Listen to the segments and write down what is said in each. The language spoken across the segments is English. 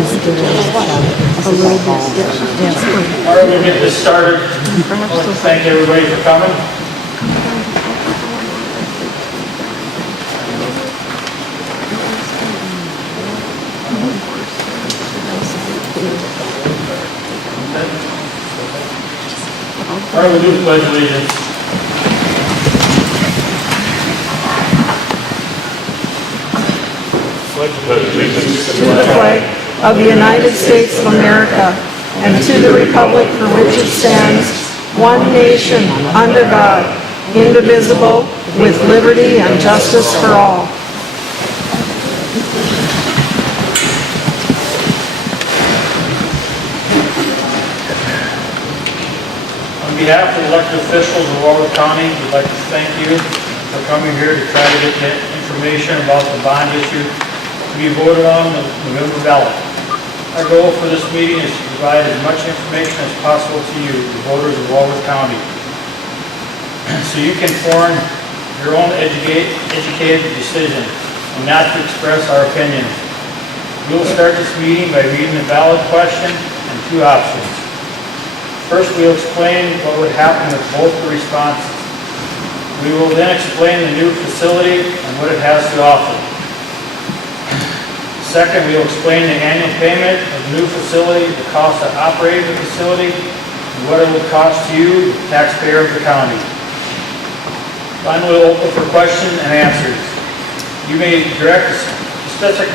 just a little bit. Yes, All right, we'll get this started. I want to thank everybody for coming. All right, we'll do the pledge of allegiance. To the flag of the United States of America and to the republic for which it stands, one nation, under God, indivisible, with liberty and justice for all. On behalf of the elected officials of Walworth County, we'd like to thank you for coming here to try to get that information about the bond issue to be voted on the November ballot. Our goal for this meeting is to provide as much information as possible to you, the voters of Walworth County, so you can form your own educated decision and not to express our opinions. We will start this meeting by reading the ballot question and two options. First, we will explain what would happen with both the responses. We will then explain the new facility and what it has to offer. Second, we will explain the annual payment of the new facility, the cost of operating the facility, and what it will cost you, the taxpayer of the county. Finally, we'll open for questions and answers. You may direct a specific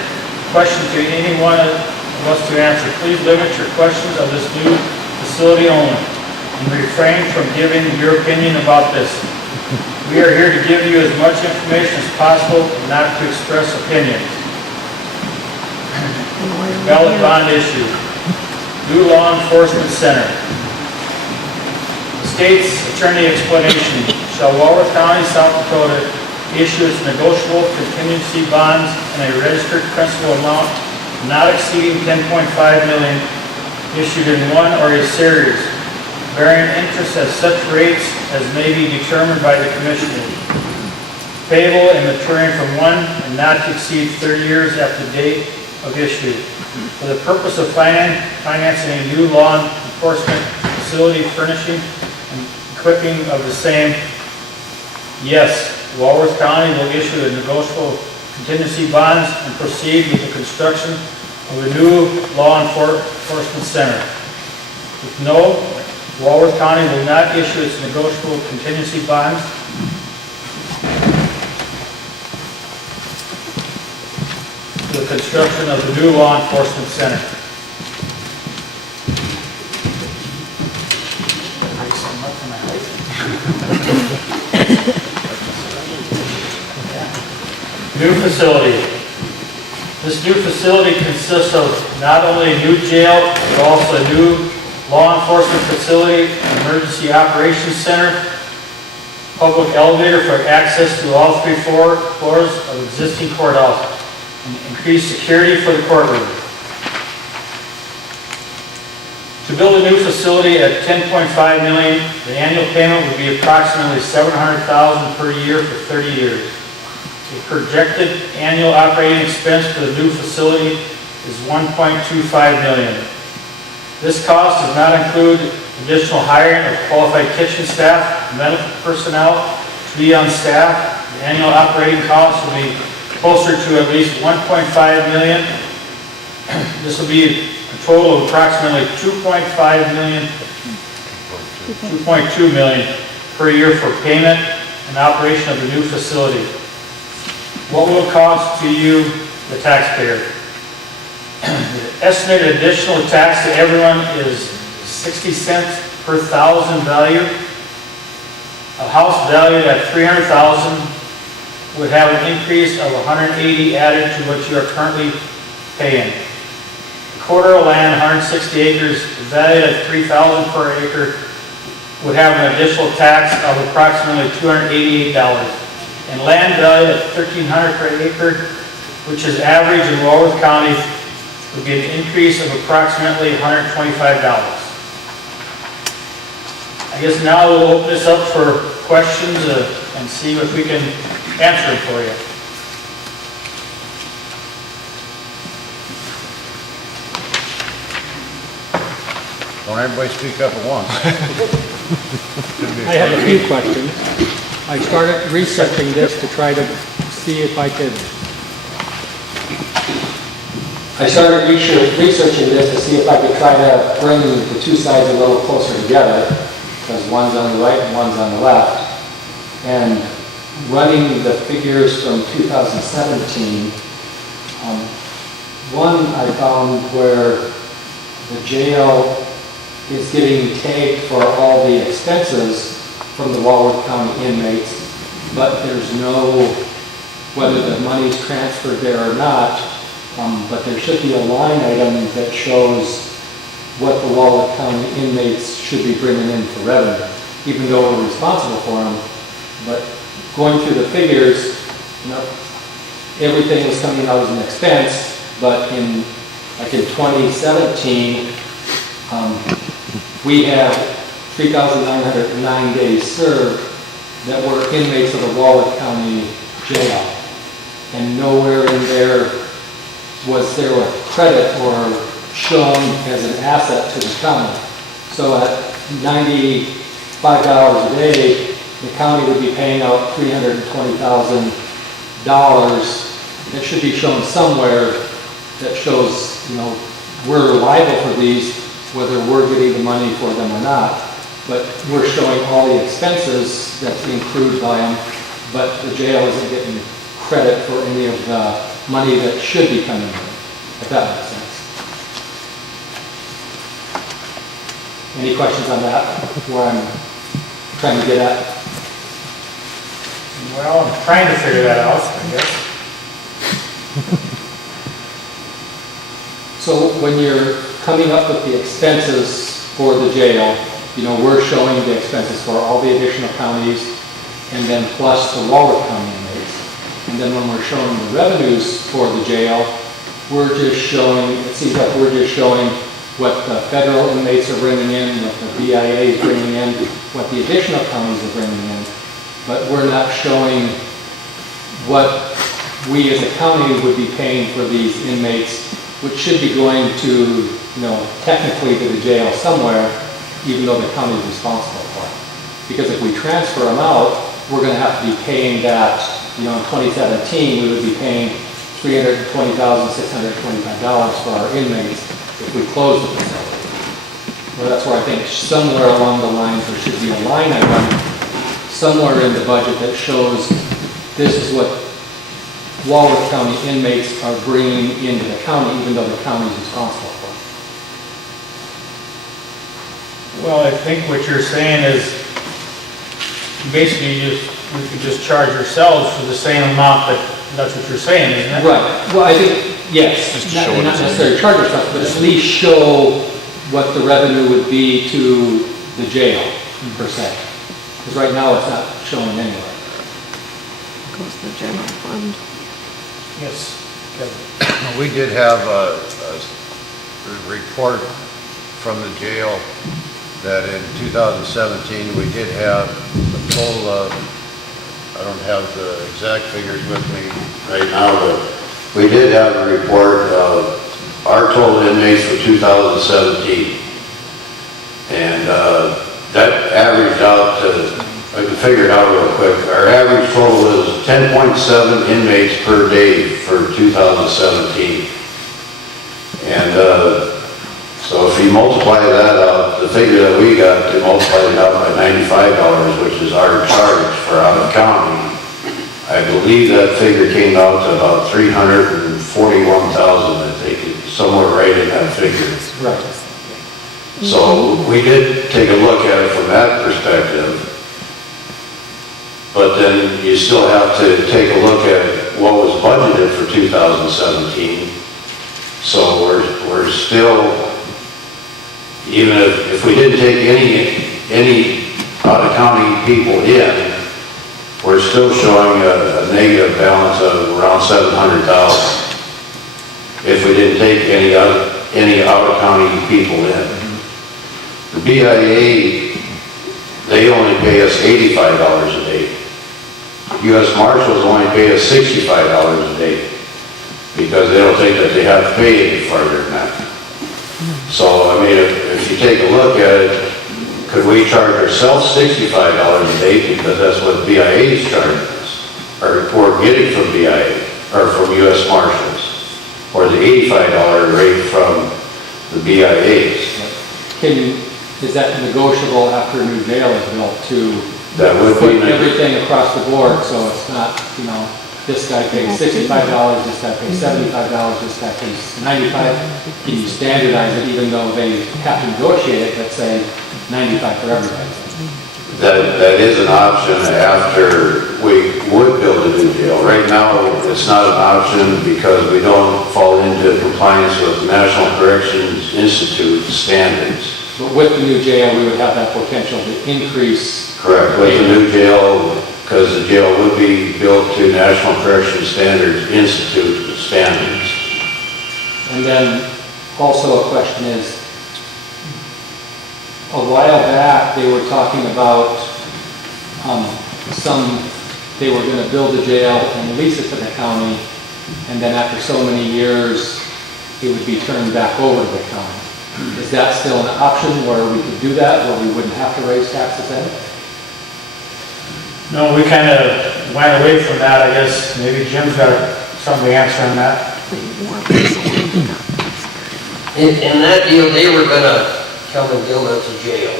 question to any one of us to answer. Please limit your questions of this new facility only and refrain from giving your opinion about this. We are here to give you as much information as possible and not to express opinions. Ballot bond issue. New Law Enforcement Center. The state's attorney explanation. Shall Walworth County, South Dakota issue its negotiable contingency bonds in a registered principal amount not exceeding $10.5 million issued in one or a series, bearing interest at such rates as may be determined by the Commissioner, payable and maturing from 1 and not to exceed 30 years after the date of issue, for the purpose of financing a new law enforcement facility, furnishing and equipping of the same. Yes, Walworth County will issue the negotiable contingency bonds and proceed with the construction of a new law enforcement center. If no, Walworth County will not issue its negotiable contingency bonds. To the construction of the new law enforcement center. New facility. This new facility consists of not only a new jail, but also a new law enforcement facility, an emergency operations center, public elevator for access to all 3 floors of existing courthouse, and increased security for the courtroom. To build a new facility at $10.5 million, the annual payment would be approximately $700,000 per year for 30 years. The projected annual operating expense for the new facility is $1.25 million. This cost does not include additional hiring of qualified kitchen staff, medical personnel to be on staff. The annual operating cost will be closer to at least $1.5 million. This will be a total of approximately $2.5 million, $2.2 million per year for payment and operation of the new facility. What will it cost to you, the taxpayer? The estimated additional tax to everyone is 60 cents per thousand value. A house valued at $300,000 would have an increase of $180 added to what you are currently paying. A quarter of land, 160 acres, valued at $3,000 per acre, would have an additional tax of approximately $288. And land valued at $1,300 per acre, which is average in Walworth County, would be an increase of approximately $125. I guess now we'll open this up for questions and see if we can answer them for you. Don't everybody speak up at once. I have a few questions. I started researching this to try to see if I could. I started researching this to see if I could try to bring the two sides a little closer together, because one's on the right and one's on the left. And running the figures from 2017, one I found where the jail is getting tagged for all the expenses from the Walworth County inmates, but there's no, whether the money's transferred there or not, but there should be a line item that shows what the Walworth County inmates should be bringing in for revenue, even though we're responsible for them. But going through the figures, everything was coming out as an expense, but in 2017, we had 3,909 days served that were inmates of the Walworth County Jail. And nowhere in there was there a credit or shown as an asset to the county. So at $95 a day, the county would be paying out $320,000 that should be shown somewhere that shows, we're liable for these, whether we're getting the money for them or not. But we're showing all the expenses that include by them, but the jail isn't getting credit for any of the money that should be coming in, if that makes sense. Any questions on that, where I'm trying to get at? Well, I'm trying to figure that out, I guess. So when you're coming up with the expenses for the jail, we're showing the expenses for all the additional counties and then plus the Walworth County inmates. And then when we're showing the revenues for the jail, it seems like we're just showing what the federal inmates are bringing in, what the BIA is bringing in, what the additional counties are bringing in. But we're not showing what we as a county would be paying for these inmates, which should be going to, technically to the jail somewhere, even though the county is responsible for it. Because if we transfer them out, we're going to have to be paying that, in 2017, we would be paying $320,625 for our inmates if we close the facility. Well, that's where I think somewhere along the lines there should be a line item somewhere in the budget that shows this is what Walworth County inmates are bringing into the county, even though the county is responsible for it. Well, I think what you're saying is basically we could just charge ourselves for the same amount, that's what you're saying, isn't it? Right. Well, I think, yes, not necessarily charge ourselves, but at least show what the revenue would be to the jail, per se. Because right now it's not showing anywhere. Goes to the general fund. Yes. We did have a report from the jail that in 2017, we did have a total of, I don't have the exact figures with me right now, but we did have a report of our total inmates for 2017. And that averaged out to, I can figure it out real quick, our average total was 10.7 inmates per day for 2017. And so if you multiply that out, the figure that we got, to multiply it out by $95, which is our charge for out of county, I believe that figure came out to about $341,000, I think, somewhere right in that figure. Right. So we did take a look at it from that perspective, but then you still have to take a look at what was budgeted for 2017. So we're still, even if we didn't take any out-of-county people in, we're still showing a negative balance of around $700,000 if we didn't take any out-of-county people in. The BIA, they only pay us $85 a day. U.S. Marshals only pay us $65 a day because they don't think that they have to pay any further than that. So, I mean, if you take a look at it, could we charge ourselves $65 a day because that's what BIA is charging us? Or we're getting from BIA, or from US Marshals, or the $85 rate from the BIAs. Is that negotiable after a new jail is built to That would put be, everything across the board, so it's not, this guy pays $65, this guy pays $75, this guy pays $95? Can you standardize it even though they have to negotiate it, let's say $95 for everybody? that is an option after we would build a new jail. Right now, it's not an option because we don't fall into compliance with National Corrections Institute standards. But with the new jail, we would have that potential to increase. Correct, with the new jail, because the jail would be built to National Corrections Standards Institute standards. And then also a question is, a while back, they were talking about they were going to build a jail and lease it to the county, and then after so many years, it would be turned back over to the county. Is that still an option where we could do that, where we wouldn't have to raise taxes then? No, we kind of went away from that, I guess. Maybe Jim's got some of the answer on that. In that deal, they were gonna come and build us a jail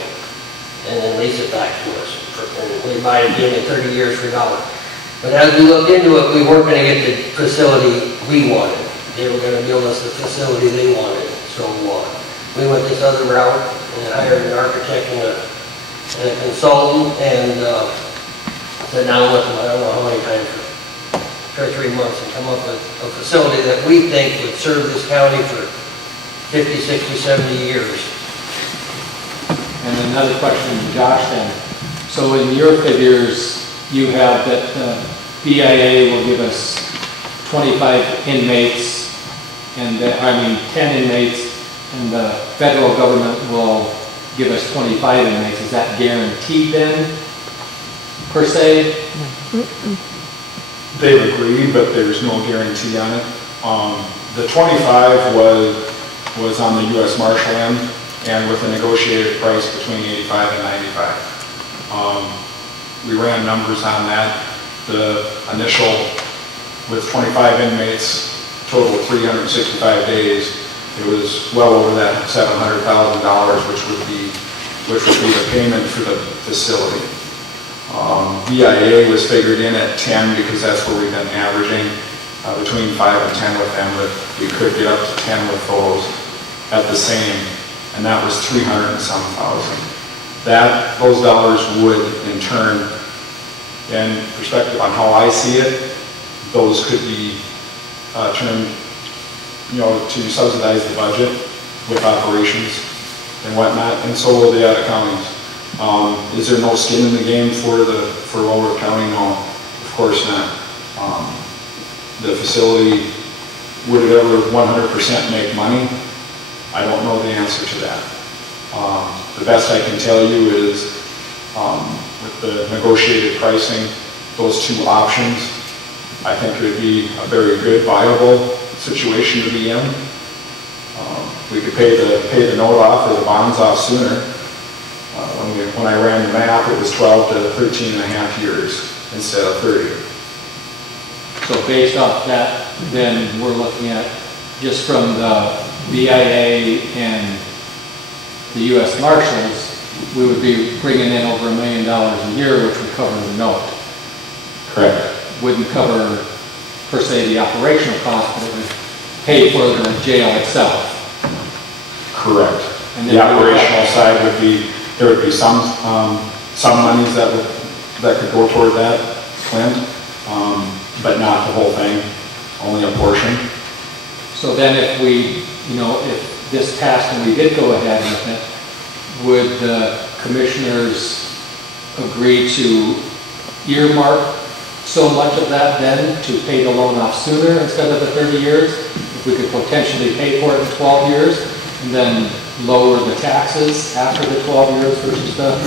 and then lease it back to us. And we might have given it 30 years for $1. But as we looked into it, we weren't gonna get the facility we wanted. They were gonna build us the facility they wanted. So we went this other route and hired an architect and a consultant and sat down with them, I don't know how many times, for 2 or 3 months, and come up with a facility that we think would serve this county for 50, 60, 70 years. And another question to Josh then. So in your figures, you have that BIA will give us 25 inmates, and 10 inmates, and the federal government will give us 25 inmates. Is that guaranteed then, per se? They've agreed, but there's no guarantee on it. The 25 was on the U.S. Marshal end, and with a negotiated price between 85 and 95. We ran numbers on that. The initial, with 25 inmates, total of 365 days, it was well over that $700,000, which would be the payment for the facility. BIA was figured in at 10 because that's where we've been averaging between 5 and 10 with them, but we could get up to 10 with those at the same, and that was 300 and some thousand. Those dollars would in turn, in perspective on how I see it, those could be turned, to subsidize the budget with operations and whatnot, and so will the other counties. Is there no skin in the game for Walworth County? No, of course not. The facility, would it ever 100% make money? I don't know the answer to that. The best I can tell you is with the negotiated pricing, those two options, I think it would be a very good, viable situation to be in. We could pay the note off or the bonds off sooner. When I ran the math, it was 12 to 13 and a half years instead of 30. So based off that, then we're looking at, just from the BIA and the U.S. Marshals, we would be bringing in over $1 million a year, which would cover the note. Correct. Wouldn't cover, per se, the operational cost, but it would pay for the jail itself. Correct. And The operational side would be, there would be some monies that could go toward that, Clint, but not the whole thing, only a portion. So then if we, if this passed and we did go ahead with it, would the commissioners agree to earmark so much of that then to pay the loan off sooner instead of the 30 years? If we could potentially pay for it in 12 years and then lower the taxes after the 12 years versus the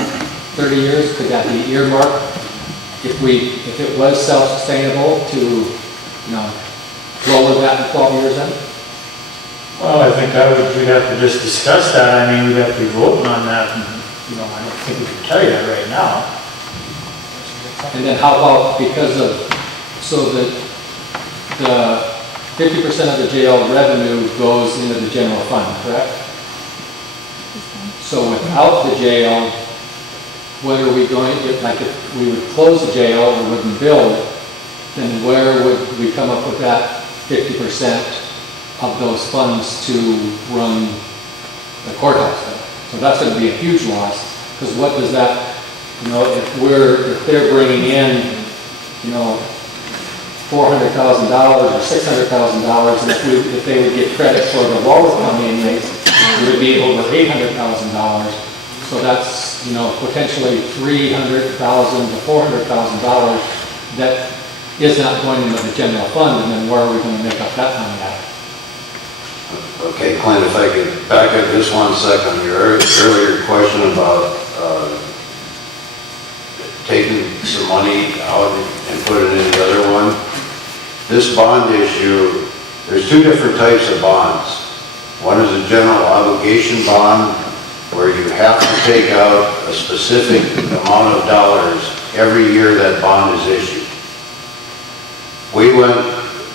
30 years, could that be earmarked? If it was self-sustainable to, lower that in 12 years then? Well, I think we'd have to just discuss that. I mean, we'd have to be voting on that, and, you know, I don't think we can tell you that right now. And then how about because of, so that the 50% of the jail revenue goes into the general fund, correct? So without the jail, what are we going, like if we would close the jail and wouldn't build, then where would we come up with that 50% of those funds to run the courthouse then? So that's going to be a huge loss, because what does that, you know, if they're bringing in, you know, $400,000 or $600,000, and if they would get credit for the Walworth County inmates, it would be over $800,000. So that's, you know, potentially $300,000 to $400,000 that is not going into the general fund, and then where are we going to make up that money at? Okay, Clint, if I could back up just 1 second. Your earlier question about taking some money out and putting it in the other one. This bond issue, there's 2 different types of bonds. One is a general obligation bond, where you have to take out a specific amount of dollars every year that bond is issued.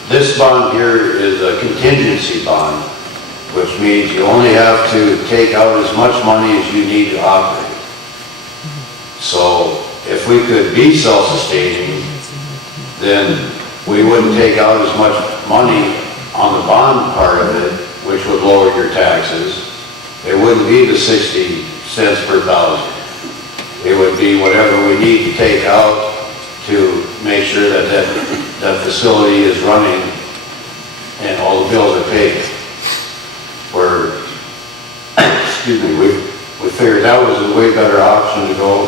This bond here is a contingency bond, which means you only have to take out as much money as you need to operate. So if we could be self-sustaining, then we wouldn't take out as much money on the bond part of it, which would lower your taxes. It wouldn't be the 60 cents per thousand. It would be whatever we need to take out to make sure that that facility is running and all the bills are paid. Excuse me, we figured that was a way better option to go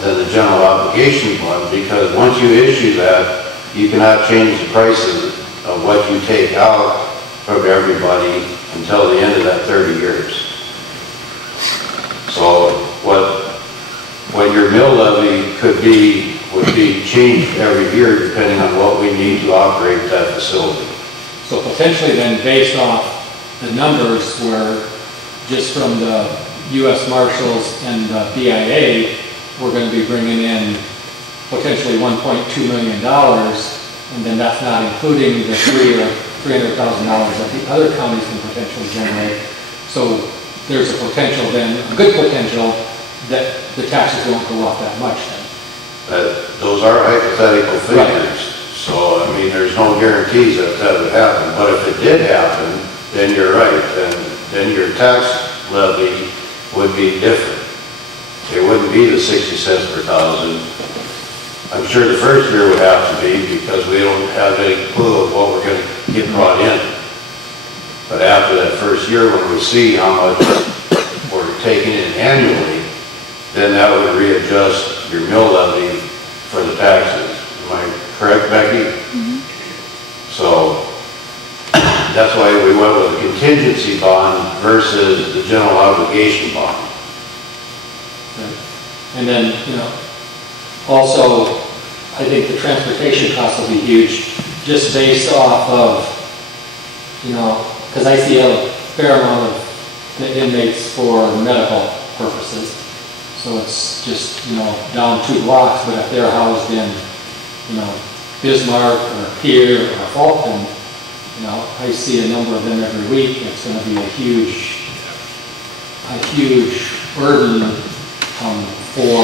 than the general obligation fund, because once you issue that, you cannot change the prices of what you take out from everybody until the end of that 30 years. So what your mill levy would be changed every year depending on what we need to operate that facility. So potentially then, based off the numbers where just from the U.S. Marshals and the BIA, we're going to be bringing in potentially $1.2 million, and then that's not including the $300,000 that the other counties can potentially generate. So there's a potential then, a good potential, that the taxes won't go up that much then. Those are hypothetical figures. Right. So, I mean, there's no guarantees that would happen. But if it did happen, then you're right. Then your tax levy would be different. It wouldn't be the 60 cents per thousand. I'm sure the first year would have to be, because we don't have any clue of what we're going to get brought in. But after that first year, when we see how much we're taking in annually, then that would readjust your mill levy for the taxes. Am I correct, Becky? Mm-hmm. So that's why we went with a contingency bond versus the general obligation bond. And then, you know, also, I think the transportation costs will be huge, just based off of, you know, because I see a fair amount of the inmates for medical purposes. So it's just, you know, down 2 blocks, but if they're housed in, you know, Bismarck or Pier or Fulton, you know, I see a number of them every week. It's going to be a huge burden for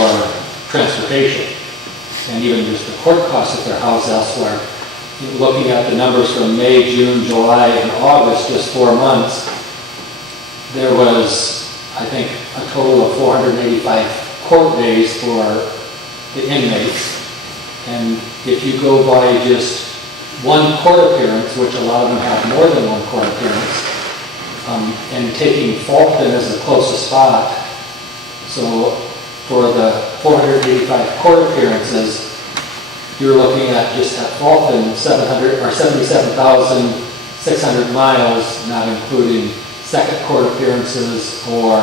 transportation. And even just the court costs if they're housed elsewhere. Looking at the numbers from May, June, July, and August, just 4 months, there was, I think, a total of 485 court days for the inmates. And if you go by just 1 court appearance, which a lot of them have more than 1 court appearance, and taking Fulton as the closest spot, so for the 485 court appearances, you're looking at just at Fulton 77,600 miles, not including second court appearances or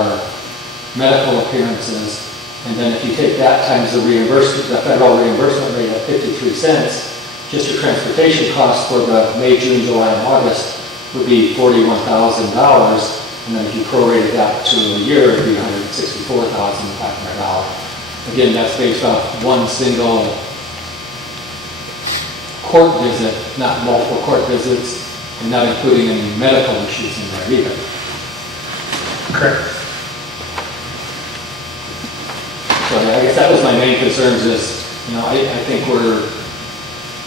medical appearances. And then if you take that times the reimbursement, the federal reimbursement rate of 53 cents, just your transportation costs for the May, June, July, and August would be $41,000. And then if you prorated that to a year, it'd be $164,500. Again, that's based off one single court visit, not multiple court visits, and not including any medical issues in there either. Correct. So I guess that was my main concerns is, I think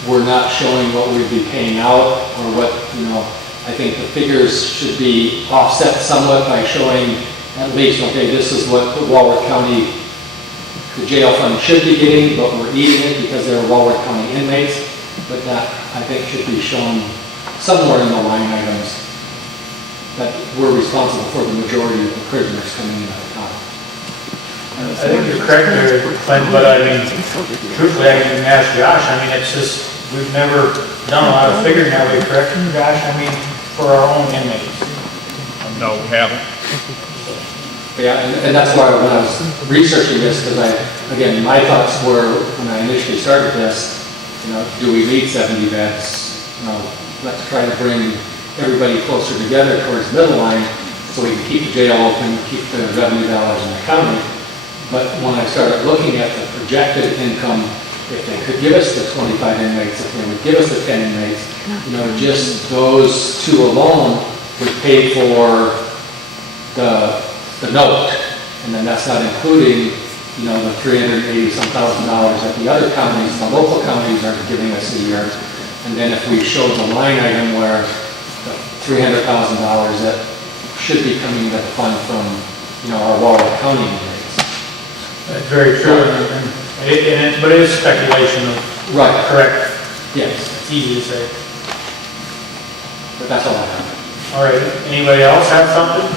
we're not showing what we'd be paying out or what, I think the figures should be offset somewhat by showing at least, okay, this is what the Walworth County, the jail fund should be getting, but we're eating it because they're Walworth County inmates. But that, I think, should be shown somewhere in the line items that we're responsible for the majority of the prisoners coming into the county. I think you're correct there, Clint, but I mean, truthfully, I can ask Josh, I mean, it's just, we've never done a lot of figuring that way, correct, Josh? I mean, for our own inmates. No, we haven't. Yeah, and that's why when I was researching this, because again, my thoughts were, when I initially started this, do we need 70 beds? Let's try to bring everybody closer together towards the middle line so we can keep the jail open, keep the revenue dollars in the county. But when I started looking at the projected income, if they could give us the 25 inmates, if they would give us the 10 inmates, just those two alone would pay for the note. And then that's not including, the $380,000 that the other counties, the local counties are giving us a year. And then if we showed the line item where the $300,000 that should be coming into the fund from, our Walworth County inmates. That's very true, but it is speculation. Right. Correct. Yes, It's easy to say. but that's all I have. All right, anybody else have something?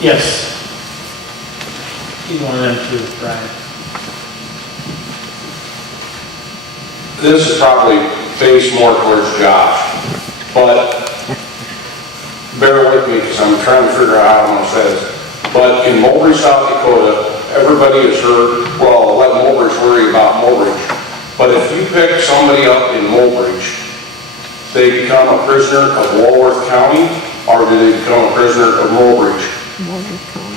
Yes. Either one of them too, Brian. This is probably based more towards Josh, but bear with me because I'm trying to figure out how I'm going to say this. But in Mulberry, South Dakota, everybody has heard, well, let Mulberry worry about Mulberry. But if you pick somebody up in Mulberry, they become a prisoner of Walworth County, or do they become a prisoner of Mulberry?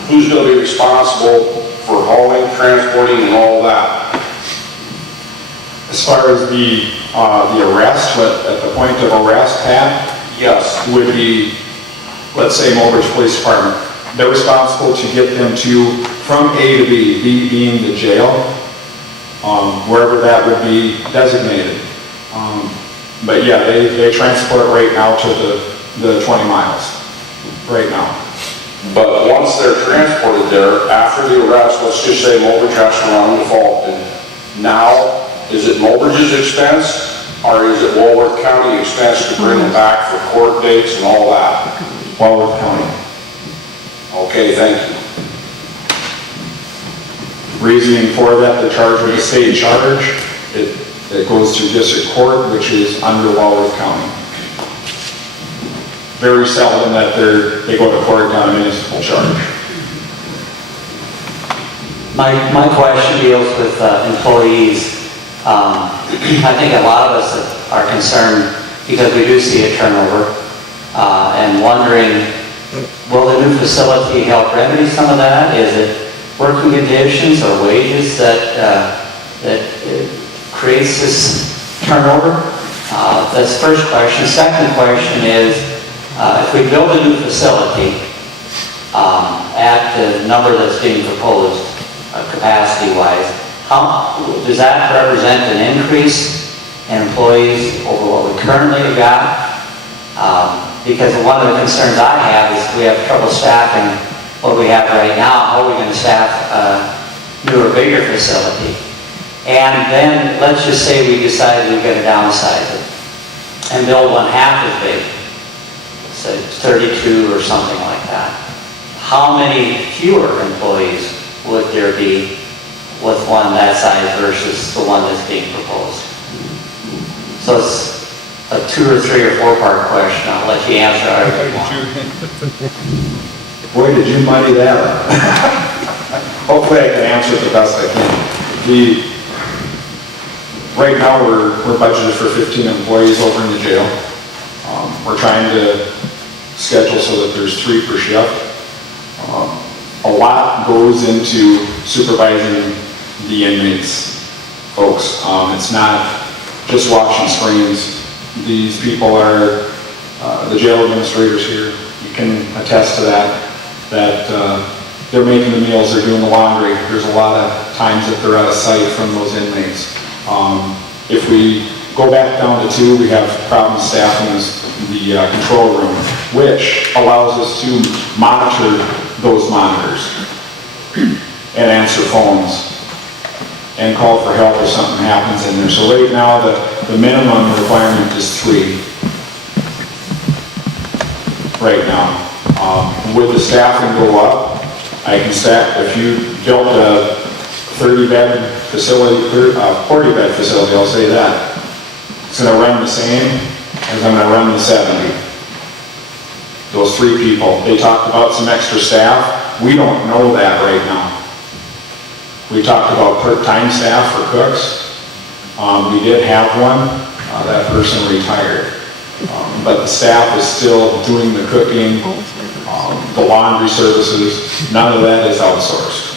Who's going to be responsible for hauling, transporting, and all that? As far as the arrest, but at the point of arrest, Pat, Yes. would be, let's say, Mulberry Police Department. They're responsible to get them from A to B, B being the jail, wherever that would be designated. But yeah, they transport right now to the 20 miles, right now. But once they're transported there, after the arrest, let's just say Mulberry has to run to Fulton. Now, is it Mulberry's expense, or is it Walworth County expense to bring them back for court dates and all that? Walworth County. Okay, thank you. Reasoning for that, the charge with the state charge, it goes to district court, which is under Walworth County. Very seldom that they go to court on a municipal charge. My question deals with employees. I think a lot of us are concerned because we do see a turnover and wondering, will the new facility help remedy some of that? Is it working conditions or wages that creates this turnover? That's the first question. Second question is, if we build a new facility at the number that's being proposed, capacity-wise, does that represent an increase in employees over what we currently have got? Because one of the concerns I have is we have trouble staffing what we have right now. How are we going to staff a newer, bigger facility? And then let's just say we decided we're going to downsize it and build one half as big, so 32 or something like that. How many fewer employees would there be with one that size versus the one that's being proposed? So it's a 2 or 3 or 4 part question. I'll let you answer however you want. Boy, did you muddy that up. Hopefully I can answer it the best I can. Right now, we're budgeted for 15 employees over in the jail. We're trying to schedule so that there's 3 per shift. A lot goes into supervising the inmates, folks. It's not just watching screens. These people are the jail administrators here. You can attest to that they're making the meals, they're doing the laundry. There's a lot of times that they're out of sight from those inmates. If we go back down to 2, we have problem staffing the control room, which allows us to monitor those monitors and answer phones and call for help if something happens in there. So right now, the minimum requirement is 3 right now. Would the staffing go up? I can staff, if you built a 30-bed facility, 40-bed facility, I'll say that. It's going to run the same as I'm going to run the 70. Those 3 people. They talked about some extra staff. We don't know that right now. We talked about part-time staff for cooks. We did have one. That person retired. But the staff is still doing the cooking, the laundry services. None of that is outsourced.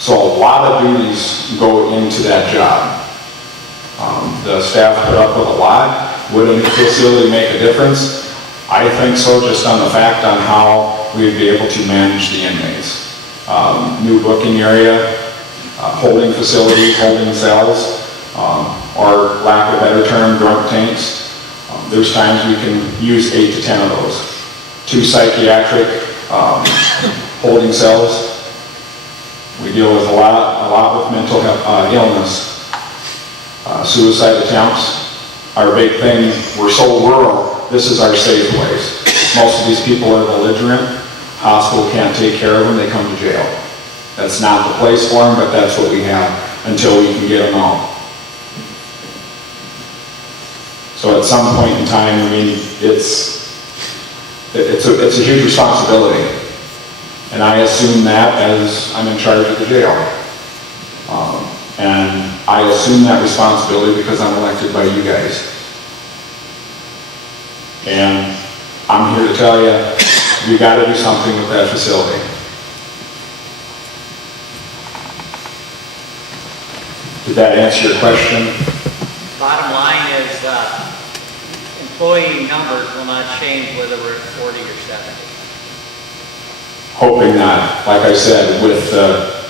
So a lot of duties go into that job. The staff put up with a lot. Would a new facility make a difference? I think so, just on the fact on how we'd be able to manage the inmates. New booking area, holding facilities, holding cells, or lack of a better term, drunk tanks. There's times we can use 8 to 10 of those. 2 psychiatric holding cells. We deal with a lot with mental illness. Suicide attempts. Our big thing, we're so rural, this is our safe place. Most of these people are belligerent. Hospital can't take care of them, they come to jail. That's not the place for them, but that's what we have until we can get them out. So at some point in time, I mean, it's a huge responsibility. And I assume that as I'm in charge of the jail. And I assume that responsibility because I'm elected by you guys. And I'm here to tell you, we got to do something with that facility. Did that answer your question? Bottom line is, employee numbers will not change whether we're at 40 or 70. Hoping not. Like I said, with the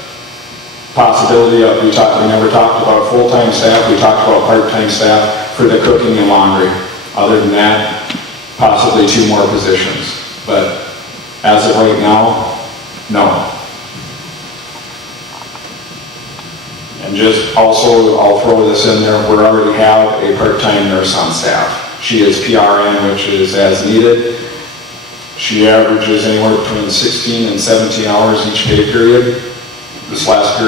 possibility of, we never talked about full-time staff, we talked about part-time staff for the cooking and laundry. Other than that, possibly 2 more positions. But as of right now, no. And just also, I'll throw this in there, we already have a part-time nurse on staff. She is PRN, which is as needed. She averages anywhere between 16 and 17 hours each pay period. This last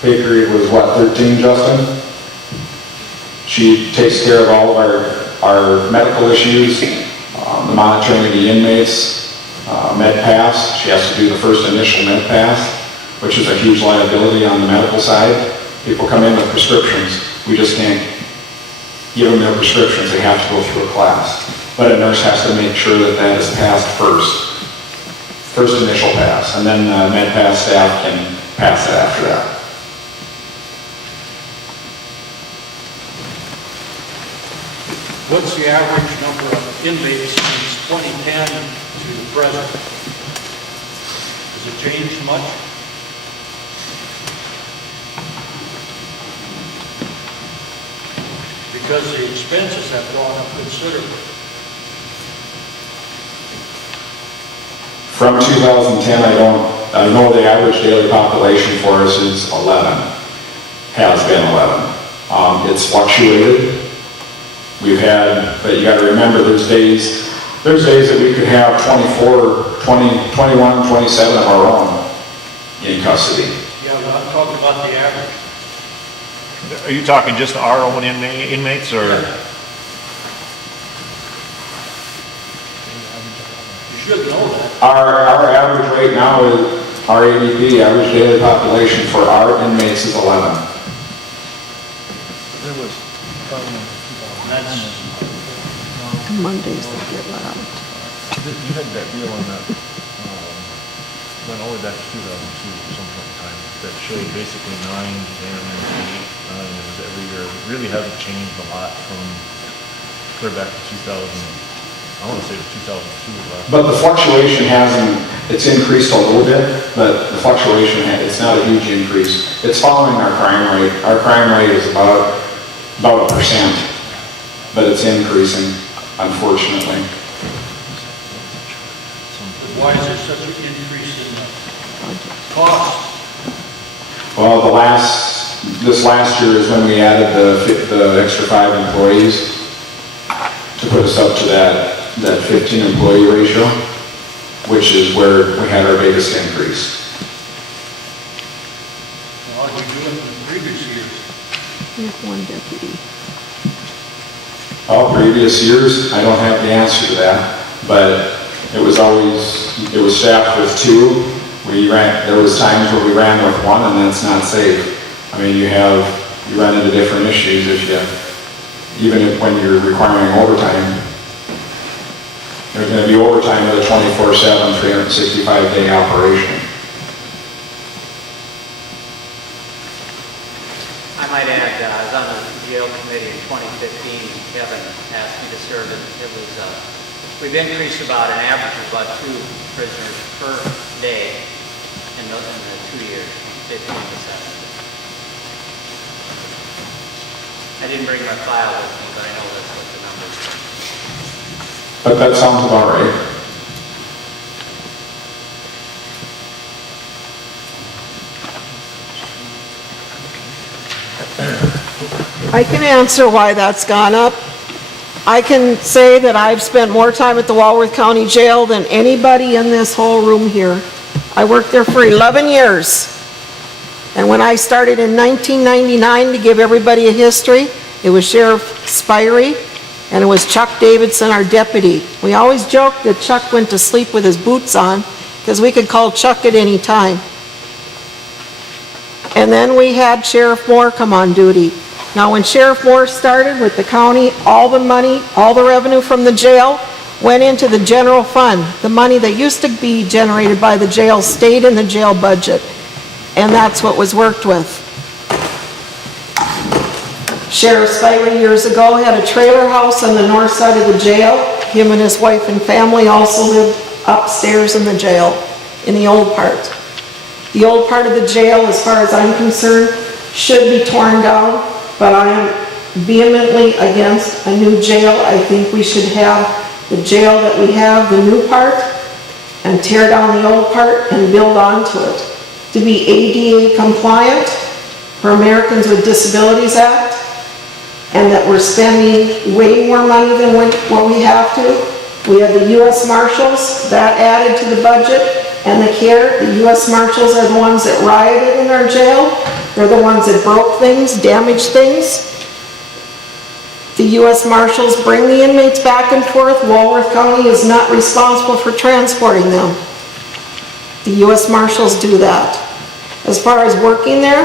pay period was what, 13, Justin? She takes care of all of our medical issues, the monitoring of the inmates, med pass. She has to do the first initial med pass, which is a huge liability on the medical side. People come in with prescriptions. We just can't give them their prescriptions. They have to go through a class. But a nurse has to make sure that that is passed first initial pass, and then the med pass staff can pass it after that. What's the average number of inmates since 2010 to the present? Has it changed much? Because the expenses have gone up considerably. From 2010, I know the average daily population for us is 11, has been 11. It's fluctuated. We've had, but you got to remember, there's days that we could have 24, 20, 21, 27 of our own in custody. Yeah, but I'm talking about the average. Are you talking just our own inmates, or? You should know that. Our average right now is, our ADP, average daily population for our inmates is 11. Then Mondays they get let out. You had that deal on that, went all the way back to 2002 or some point in time, that showed basically 9, 10, 8, 9, it was every year. It really hasn't changed a lot from clear back to 2000, I want to say it was 2002 last. But the fluctuation hasn't, it's increased a little bit, but the fluctuation, it's not a huge increase. It's following our crime rate. Our crime rate is about 1%, but it's increasing, unfortunately. Why is there such an increase in the cost? Well, this last year is when we added the extra 5 employees to put us up to that 15 employee ratio, which is where we had our biggest increase. How did you do it in the previous years? We have 1 deputy. All previous years, I don't have the answer to that, but it was staffed with 2. There was times where we ran with 1, and that's not safe. I mean, you run into different issues when you're requiring overtime. There's going to be overtime at a 24/7, 365-day operation. I might add, I was on the jail committee in 2015. Kevin asked me to serve, and it was, we've increased about an average of about 2 prisoners per day in the 2 years, 15 to 7. I didn't bring my file with me, but I know that's what the numbers are. But that sounds about right. I can answer why that's gone up. I can say that I've spent more time at the Walworth County Jail than anybody in this whole room here. I worked there for 11 years. And when I started in 1999, to give everybody a history, it was Sheriff Spirey and it was Chuck Davidson, our deputy. We always joked that Chuck went to sleep with his boots on because we could call Chuck at any time. And then we had Sheriff Moore come on duty. Now, when Sheriff Moore started with the county, all the money, all the revenue from the jail went into the general fund. The money that used to be generated by the jail stayed in the jail budget. And that's what was worked with. Sheriff Spivey years ago had a trailer house on the north side of the jail. Him and his wife and family also lived upstairs in the jail, in the old part. The old part of the jail, as far as I'm concerned, should be torn down, but I am vehemently against a new jail. I think we should have the jail that we have, the new part, and tear down the old part and build onto it. To be ADA compliant for Americans with Disabilities Act, and that we're spending way more money than what we have to. We have the U.S. Marshals, that added to the budget, and the care. The U.S. Marshals are the ones that rioted in our jail. They're the ones that broke things, damaged things. The U.S. Marshals bring the inmates back and forth. Walworth County is not responsible for transporting them. The U.S. Marshals do that. As far as working there,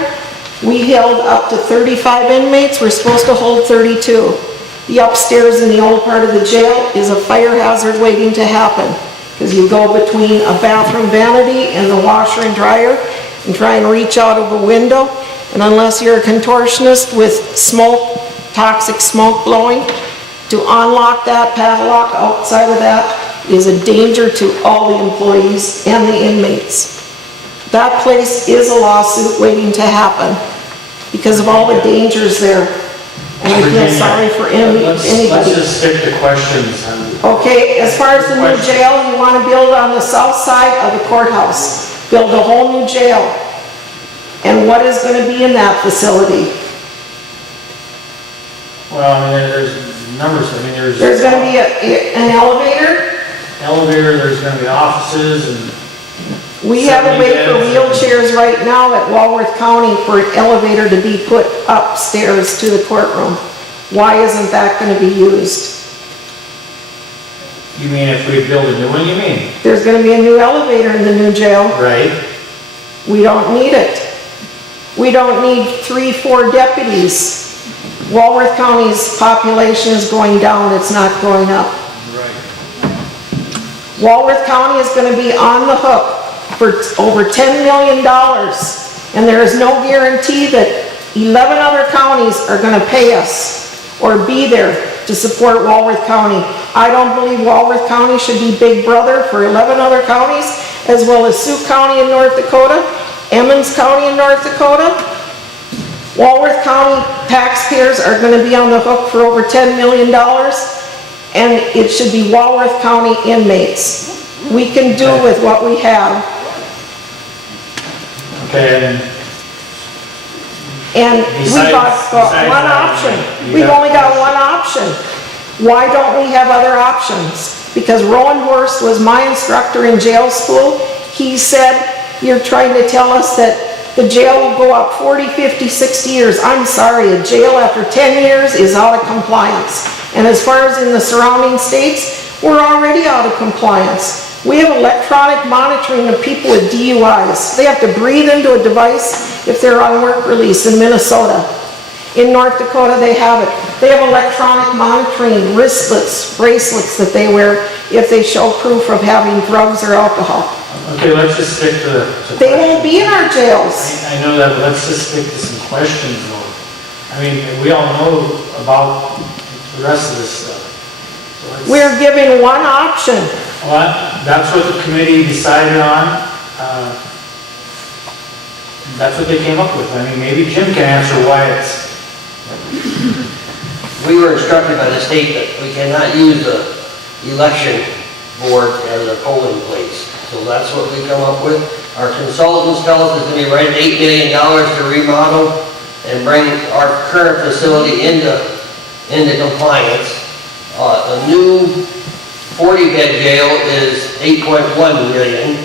we held up to 35 inmates. We're supposed to hold 32. The upstairs in the old part of the jail is a fire hazard waiting to happen, because you go between a bathroom vanity and the washer and dryer and try and reach out of a window, and unless you're a contortionist with smoke, toxic smoke blowing, to unlock that padlock outside of that is a danger to all the employees and the inmates. That place is a lawsuit waiting to happen because of all the dangers there. And I feel sorry for anybody. Let's just stick to questions. Okay, as far as the new jail, you want to build on the south side of the courthouse. Build a whole new jail. And what is going to be in that facility? Well, I mean, there's numbers. I mean, There's going to be an elevator. There's going to be offices and... We have a wait for wheelchairs right now at Walworth County for an elevator to be put upstairs to the courtroom. Why isn't that going to be used? You mean if we build a new one, you mean? There's going to be a new elevator in the new jail. Right. We don't need it. We don't need 3-4 deputies. Walworth County's population is going down, it's not going up. Walworth County is gonna be on the hook for over $10 million. And there is no guarantee that 11 other counties are gonna pay us or be there to support Walworth County. I don't believe Walworth County should be big brother for 11 other counties, as well as Sioux County in North Dakota, Emmons County in North Dakota. Walworth County taxpayers are gonna be on the hook for over $10 million, and it should be Walworth County inmates. We can do with what we have. Okay, And we've got Besides one that, option. you We've got- only got one option. Why don't we have other options? Because Rowan Horst was my instructor in jail school. He said, you're trying to tell us that the jail will go up 40, 50, 60 years. I'm sorry, a jail after 10 years is out of compliance. And as far as in the surrounding states, we're already out of compliance. We have electronic monitoring of people with DUIs. They have to breathe into a device if they're on work release in Minnesota. In North Dakota, they have it. They have electronic monitoring wristlets, bracelets that they wear if they show proof of having drugs or alcohol. okay, let's just stick to They won't be in our jails. I know that, but let's just stick to some questions though. I mean, we all know about the rest of this stuff. So let's- We're giving one option. Well, that's what the committee decided on. That's what they came up with. I mean, maybe Jim can answer why it's, We were instructed by the state that we cannot use the election board as a polling place. So that's what we come up with. Our consultants tell us it's gonna be right at $8 million to remodel and bring our current facility into compliance. A new 40-bed jail is 8.1 million.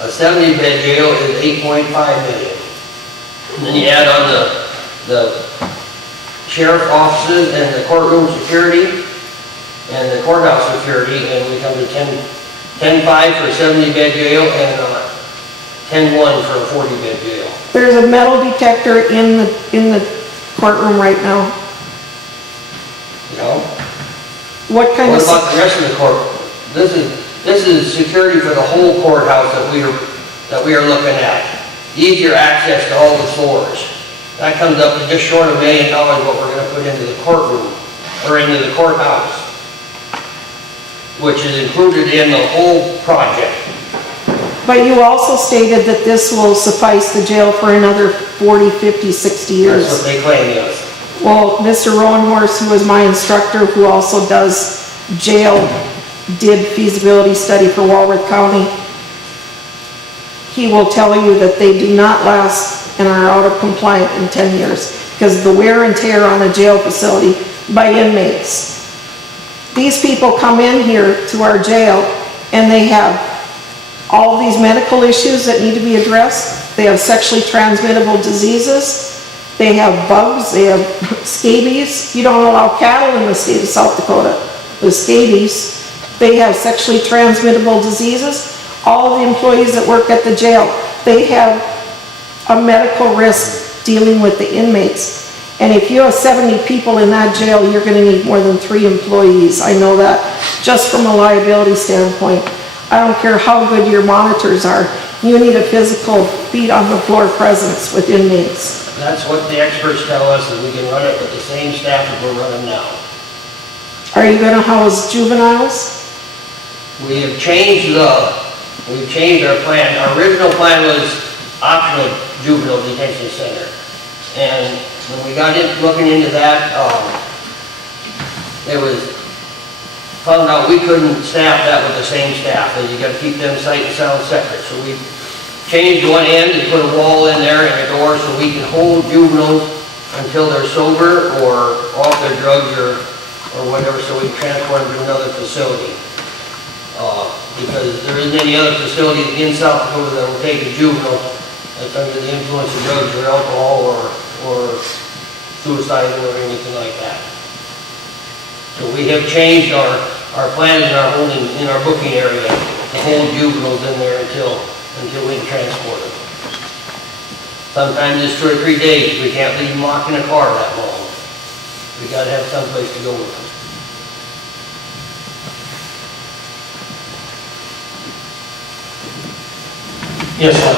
A 70-bed jail is 8.5 million. And then you add on the sheriff's offices and the courtroom security and the courthouse security, and we come to 10.5 for a 70-bed jail and 10.1 for a 40-bed jail. There's a metal detector in the courtroom right now. You know? What kind What of... about the rest of the court? This is security for the whole courthouse that we are looking at. Easier access to all the floors. That comes up to just short of $1 million what we're gonna put into the courtroom, or into the courthouse, which is included in the whole project. But you also stated that this will suffice the jail for another 40, 50, 60 years. That's what they claim, yes. Well, Mr. Rowenhorst, who was my instructor, who also does jail, did feasibility study for Walworth County. He will tell you that they do not last and are out of compliance in 10 years because of the wear and tear on a jail facility by inmates. These people come in here to our jail and they have all these medical issues that need to be addressed. They have sexually transmittable diseases. They have bugs. They have scabies. You don't allow cattle in the state of South Dakota with scabies. They have sexually transmittable diseases. All of the employees that work at the jail, they have a medical risk dealing with the inmates. And if you have 70 people in that jail, you're going to need more than 3 employees. I know that just from a liability standpoint. I don't care how good your monitors are. You need a physical feet on the floor presence with inmates. That's what the experts tell us, is we can run it with the same staff that we're running now. Are you going to house juveniles? We've changed our plan. Our original plan was optional juvenile detention center. And when we got looking into that, it was found out we couldn't staff that with the same staff, and you gotta keep them sight and sound separate. So we changed one end and put a wall in there and a door so we can hold juveniles until they're sober or off their drugs or whatever, so we can transport them to another facility. Because there isn't any other facility in South Dakota that will take a juvenile that's under the influence of drugs or alcohol or suicidal or anything like that. So we have changed our plans in our booking area to hold juveniles in there until we can transport them. Sometimes it's 2 or 3 days. We can't leave them locked in a car that long. We gotta have someplace to go with them. Yes, sir.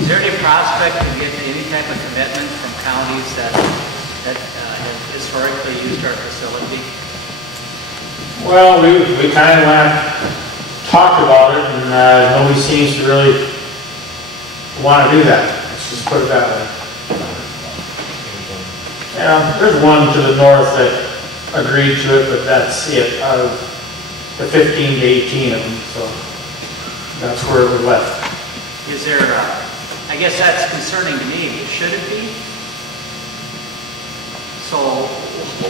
Is there any prospect to get any type of commitment from counties that have historically used our facility? Well, we kind of talked about it, and nobody seems to really want to do that. Let's just put it that way. Yeah, there's one to the north that agreed to it, but that's it, out of the 15 to 18 of them, so that's where it was left. Is there, I guess that's concerning to me, should it be? So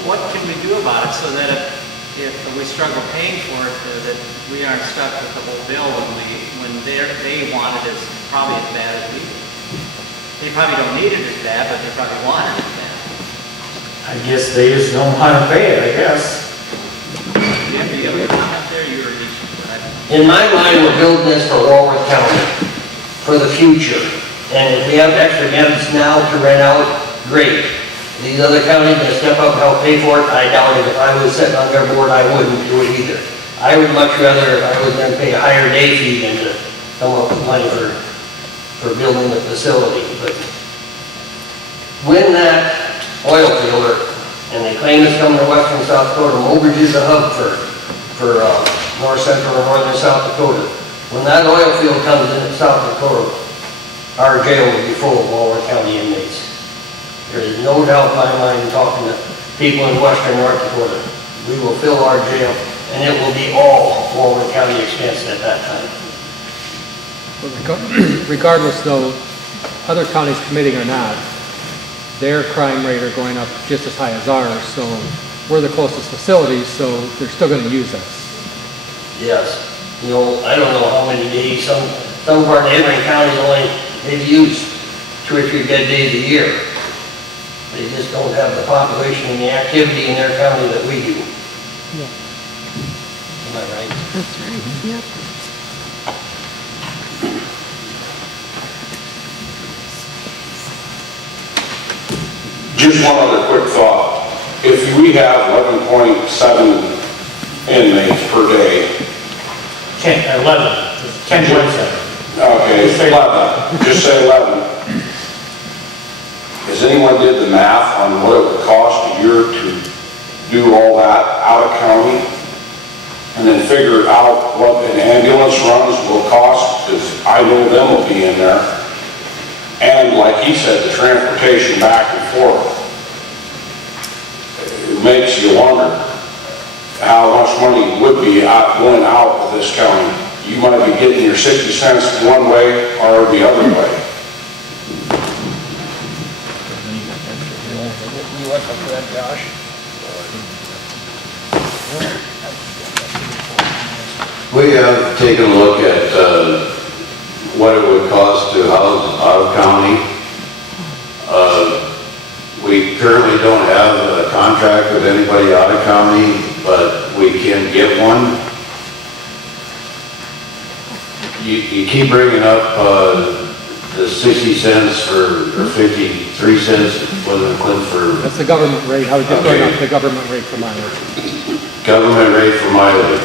what can we do about it so that if we struggle paying for it, that we aren't stuck with the whole bill when they want it as probably as bad as we do? They probably don't need it as bad, but they probably want it as bad. I guess they just don't want to pay it, I guess. Jim, do you have a comment there? You were reaching for that. In my mind, we're building this for Walworth County, for the future. And if we have extra units now to rent out, great. These other counties that step up and help pay for it, I doubt it. If I was sitting on their board, I wouldn't do it either. I would much rather, if I was going to pay a higher day fee than to come up with money for building the facility. But when that oil fielder, and they claim it's coming to western South Dakota, Mobridge is the hub for north central and northern South Dakota. When that oil field comes into South Dakota, our jail will be full of Walworth County inmates. There is no doubt in my mind, talking to people in western North Dakota, we will fill our jail, and it will be all Walworth County expense at that time. Regardless though, other counties committing or not, their crime rate are going up just as high as ours, so we're the closest facilities, so they're still going to use us. Yes. You know, I don't know how many days, some of our neighboring counties they've used 2 or 3 dead days a year. They just don't have the population and the activity in their county that we do. Yeah. Am I right? That's right, yep. Just one other quick thought. If we have 11.7 inmates per day, 10.7. okay, 11, just say 11. Has anyone did the math on what it would cost a year to do all that out of county? And then figure out what an ambulance runs will cost, because I know them will be in there. And like he said, the transportation back and forth. It makes you wonder how much money would be going out of this county. You might be getting your 60 cents one way or the other way. You want some of that, Josh? We have taken a look at what it would cost to house out of county. We currently don't have a contract with anybody out of county, but we can get one. You keep bringing up the 60 cents or 53 cents, wasn't Clint for? That's the government rate. I was just going off the government rate for mileage. Government rate for mileage.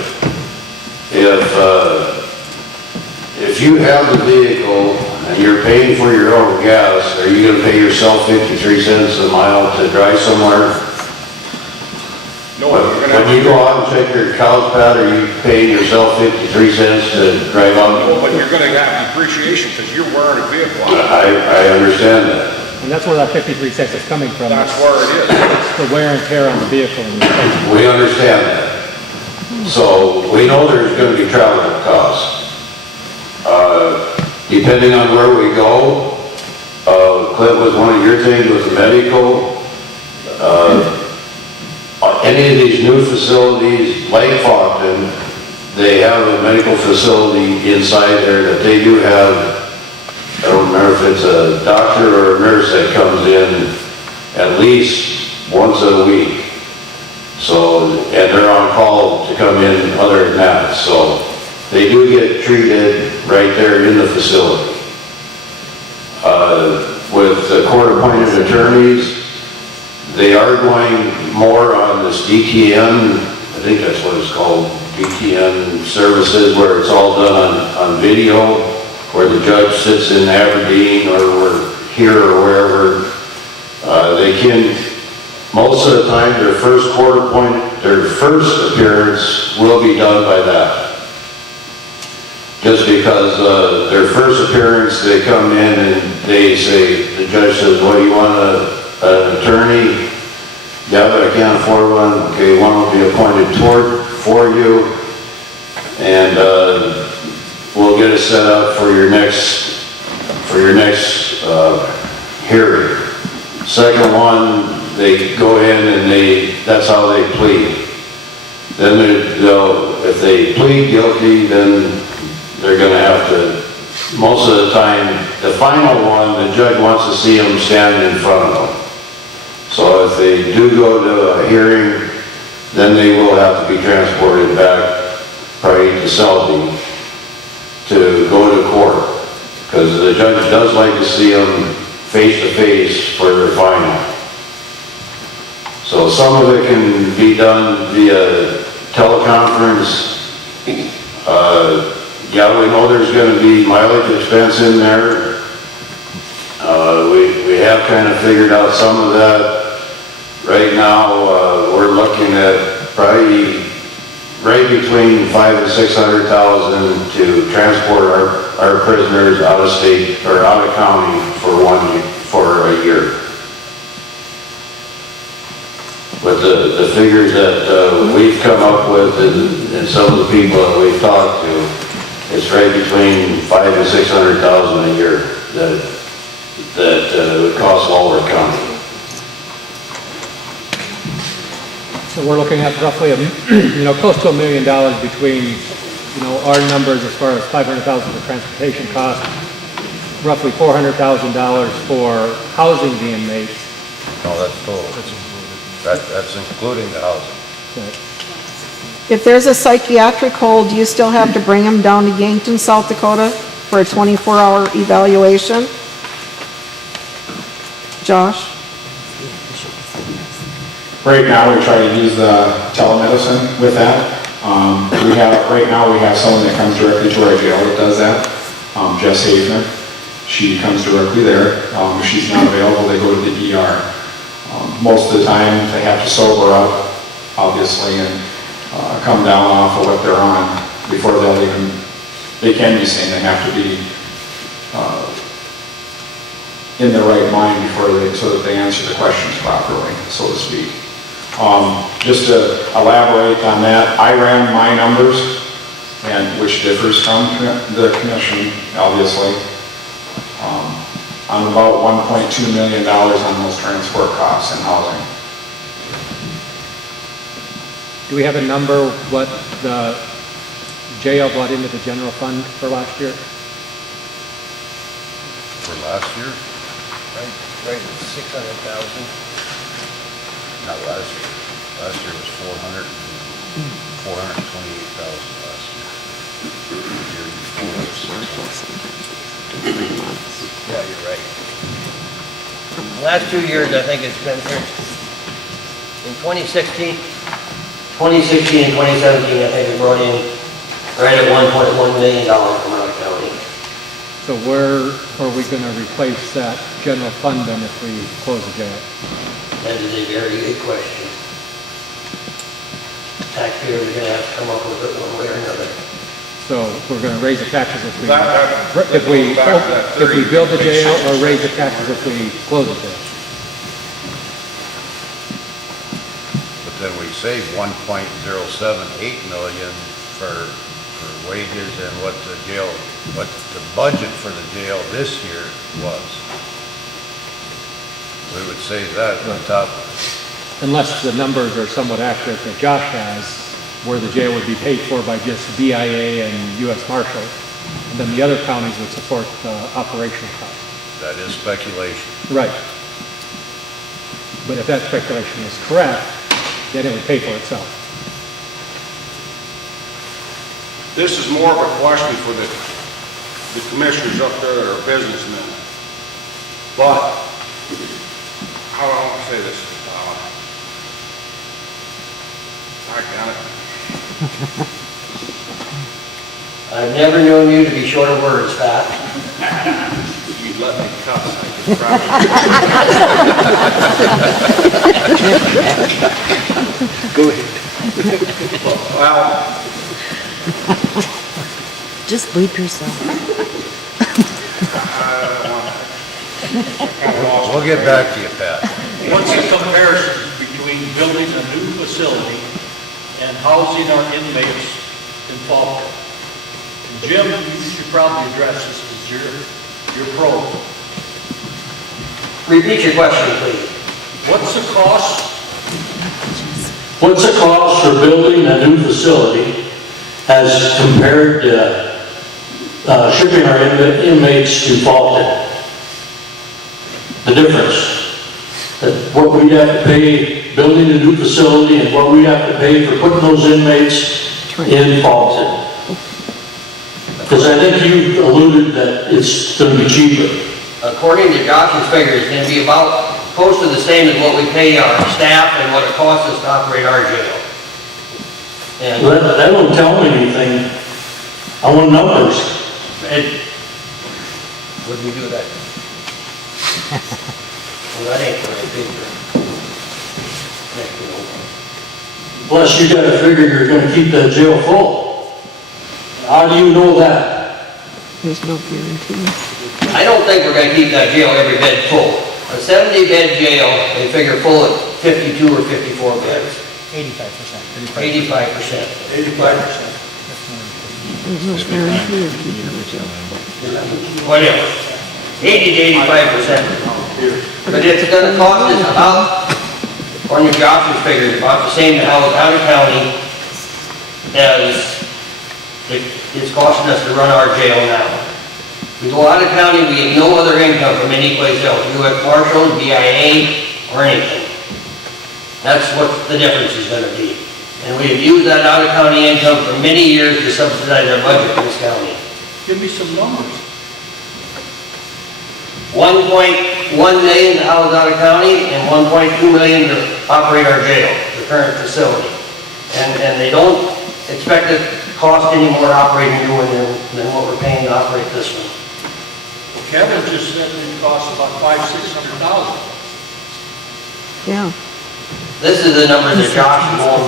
If you have the vehicle and you're paying for your own gas, are you gonna pay yourself 53 cents a mile to drive somewhere? No, When you go out and check your cow's pad, are you paying yourself 53 cents to drive out? but you're gonna have depreciation because you're wearing a vehicle out. I understand that. And that's where that 53 cents is coming from. That's where it is. It's the wear and tear on the vehicle. And the We understand that. So we know there's gonna be travel costs. Depending on where we go, Clint, was one of your things with medical. Any of these new facilities, like Faulkton, they have a medical facility inside there that they do have. I don't remember if it's a doctor or a nurse that comes in at least once a week. So, and they're on call to come in other than that. So they do get treated right there in the facility. With the court-appointed attorneys, they are going more on this DTN, I think that's what it's called, DTN services, where it's all done on video. where the judge sits in Aberdeen or we're here or wherever, they can, most of the time, their first appearance will be done by that. Just because their first appearance, they come in and they say, the judge says, what, do you want an attorney? Yeah, but I can't afford one. Okay, one will be appointed for you. And we'll get it set up for your next hearing. Second one, they go in and that's how they plead. Then if they plead guilty, then they're going to have to, most of the time, the final one, the judge wants to see them stand in front of them. So if they do go to a hearing, then they will have to be transported back, probably to Selby, to go to court. Because the judge does like to see them face to face for their final. So some of it can be done via teleconference. Yeah, we know there's going to be mileage expense in there. We have kind of figured out some of that. Right now, we're looking at probably right between $500,000 and $600,000 to transport our prisoners out of state or out of county for a year. But the figures that we've come up with and some of the people that we've talked to, it's right between $500,000 and $600,000 a year that would cost Walworth County. So we're looking at roughly, close to $1 million between, our numbers as far as $500,000 for transportation costs, roughly $400,000 for housing the inmates. No, that's total. That's including the housing. Okay. If there's a psychiatric hold, do you still have to bring them down to Yankton, South Dakota for a 24-hour evaluation? Josh? Right now, we try to use the telemedicine with that. Right now we have someone that comes directly to our jail that does that, Jess Hafner. She comes directly there. If she's not available, they go to the ER. Most of the time, they have to sober up, obviously, and come down off of what they're on before they can be seen. They have to be in their right mind so that they answer the questions properly, so to speak. Just to elaborate on that, I ran my numbers, which differs from the commission, obviously, on about $1.2 million on those transport costs and housing. Do we have a number what the jail brought into the general fund for last year? For last year? Right, 600,000. Not last year. Last year was 428,000 last year. The year before was 600. Yeah, you're right. The last 2 years, I think it's been here. In 2016 and 2017, I think it brought in right at $1.1 million from our county. So where are we going to replace that general fund then if we close the jail? That is a very good question. Taxpayers are going to have to come up with it one way or another. So we're going to raise the taxes if we build the jail, or raise the taxes if we close the jail. But then we save 1.078 million for wages and what the budget for the jail this year was. We would save that on top of it. Unless the numbers are somewhat accurate that Josh has, where the jail would be paid for by just BIA and U.S. Marshals, and then the other counties would support the operational costs. That is speculation. Right. But if that speculation is correct, then it would pay for itself. This is more of a question for the commissioners up there that are businessmen. But, how do I want to say this? I got it. I've never known you to be short of words, Pat. Well, Just bleep yourself. We'll get back to you, Pat. what's the comparison between building a new facility and housing our inmates in Falmouth? Jim, you should probably address this because you're pro. Repeat your question, please. What's the cost? What's the cost for building a new facility as compared to shipping our inmates to Fulton? The difference. That what we'd have to pay building a new facility and what we'd have to pay for putting those inmates in Fulton. Because I think you alluded that it's going to be cheaper. According to Josh's figures, it's going to be about close to the same as what we pay our staff and what it costs us to operate our jail. And Well, that don't tell me anything. I want numbers. what do we do with that? Well, that ain't what I figure. Plus, you gotta figure you're gonna keep that jail full. How do you know that? There's no guarantee. I don't think we're gonna keep that jail every bed full. A 70-bed jail, they figure full at 52 or 54 beds. 85%. 85%. 85%. There's no guarantee of keeping the jail. Whatever. 80 to 85%. But it's gonna cost us about, according to Josh's figures, about the same to house out of county as it's costing us to run our jail now. We go out of county, we get no other income from any place else, U.S. Marshals, BIA, or anything. That's what the difference is gonna be. And we have used that out of county income for many years to subsidize our budget in this county. Give me some numbers. 1.1 million to house out of county and 1.2 million to operate our jail, the current facility. And they don't expect it to cost any more operating new one than what we're paying to operate this one. Kevin just said it costs about $500,000-600,000. Yeah. This is the number that Josh will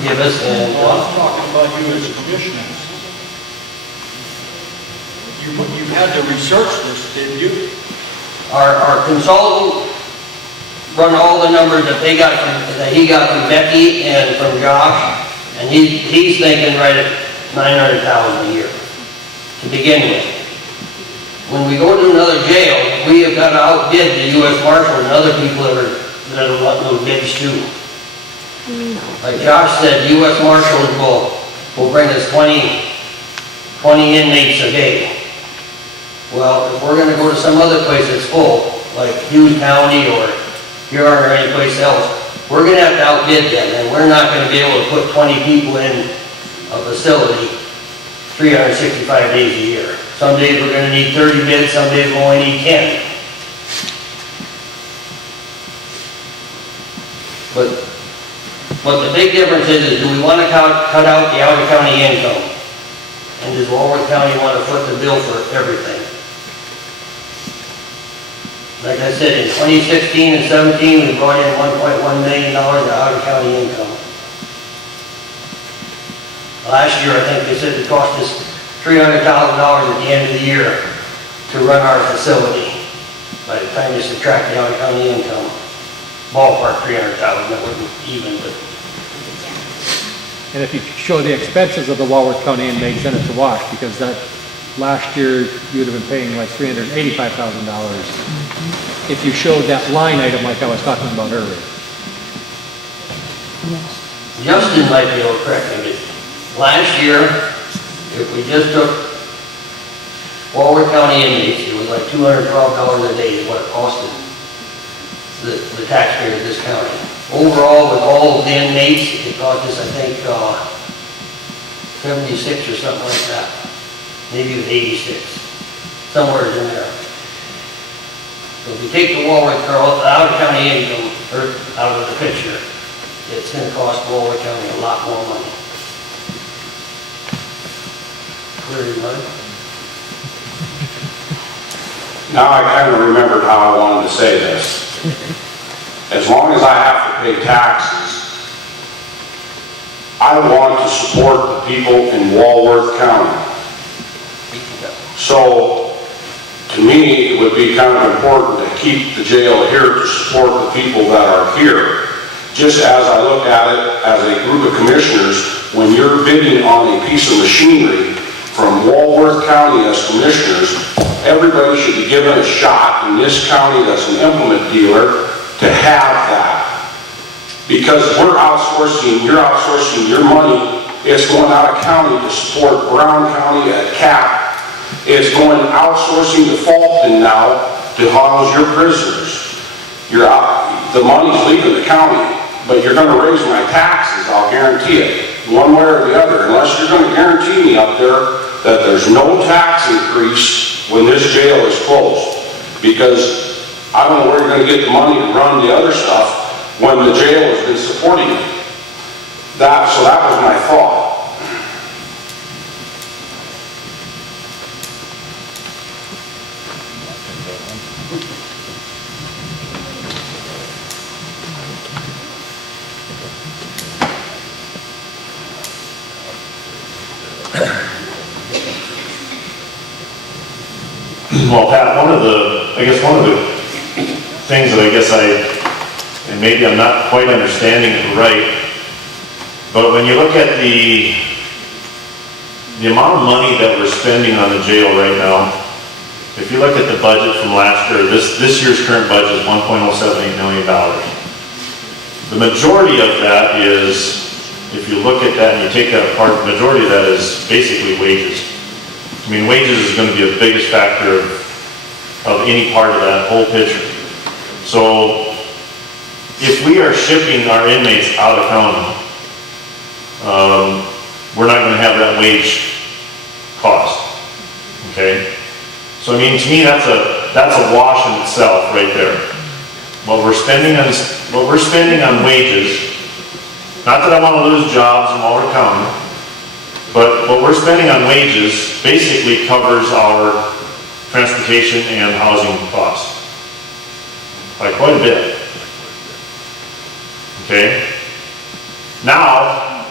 give us, and Well, I'm talking about you as a commissioner. You had to research this, didn't you? our consultant run all the numbers that he got from Becky and from Josh, and he's thinking right at $900,000 a year to begin with. When we go to another jail, we have got to outbid the U.S. Marshal and other people that are wanting those bids too. Like Josh said, U.S. Marshals will bring us 20 inmates a day. Well, if we're gonna go to some other place that's full, like Hughes County or Huron or any place else, we're gonna have to outbid them, and we're not gonna be able to put 20 people in a facility 365 days a year. Some days we're gonna need 30 bids, some days we'll only need 10. But the big difference is do we wanna cut out the out-of-county income? And does Walworth County wanna foot the bill for everything? Like I said, in 2016 and 17, we brought in $1.1 million of out-of-county income. Last year, I think they said it cost us $300,000 at the end of the year to run our facility. By the time you subtract the out-of-county income, ballpark $300,000, that wasn't even, but And if you show the expenses of the Walworth County inmates, then it's a wash, because that, last year, you would have been paying like $385,000 if you showed that line item like I was talking about earlier. Justin might be able to correct me. Last year, if we just took Walworth County inmates, it was like $212 a day is what it costed the taxpayers of this county. Overall, with all of the inmates, it cost us, I think, 76 or something like that. Maybe it was 86, somewhere in there. So if you take the Walworth out-of-county income out of the picture, it's going to cost Walworth County a lot more money. Clear your mind? now I kind of remembered how I wanted to say this. As long as I have to pay taxes, I want to support the people in Walworth County. So, to me, it would be kind of important to keep the jail here to support the people that are here. Just as I look at it as a group of commissioners, when you're bidding on a piece of machinery from Walworth County as commissioners, everybody should be given a shot in this county that's an implement dealer to have that. Because we're outsourcing, you're outsourcing your money, it's going out of county to support Brown County at CAP. It's going outsourcing to Fulton now to house your prisoners. You're out, the money's leaving the county, but you're going to raise my taxes, I'll guarantee it, one way or the other, unless you're going to guarantee me up there that there's no tax increase when this jail is closed. Because I don't know where you're going to get the money to run the other stuff when the jail has been supporting it. So that was my thought. Well, Pat, one of the things that and maybe I'm not quite understanding it right, but when you look at the amount of money that we're spending on the jail right now, if you look at the budget from last year, this year's current budget is $1.078 million. The majority of that is, if you look at that and you take that apart, the majority of that is basically wages. I mean, wages is going to be the biggest factor of any part of that whole picture. So, if we are shipping our inmates out of county, we're not going to have that wage cost. Okay? So, I mean, to me, that's a wash in itself right there. What we're spending on wages, not that I want to lose jobs in Walworth County, but what we're spending on wages basically covers our transportation and housing costs by quite a bit. Okay? Now,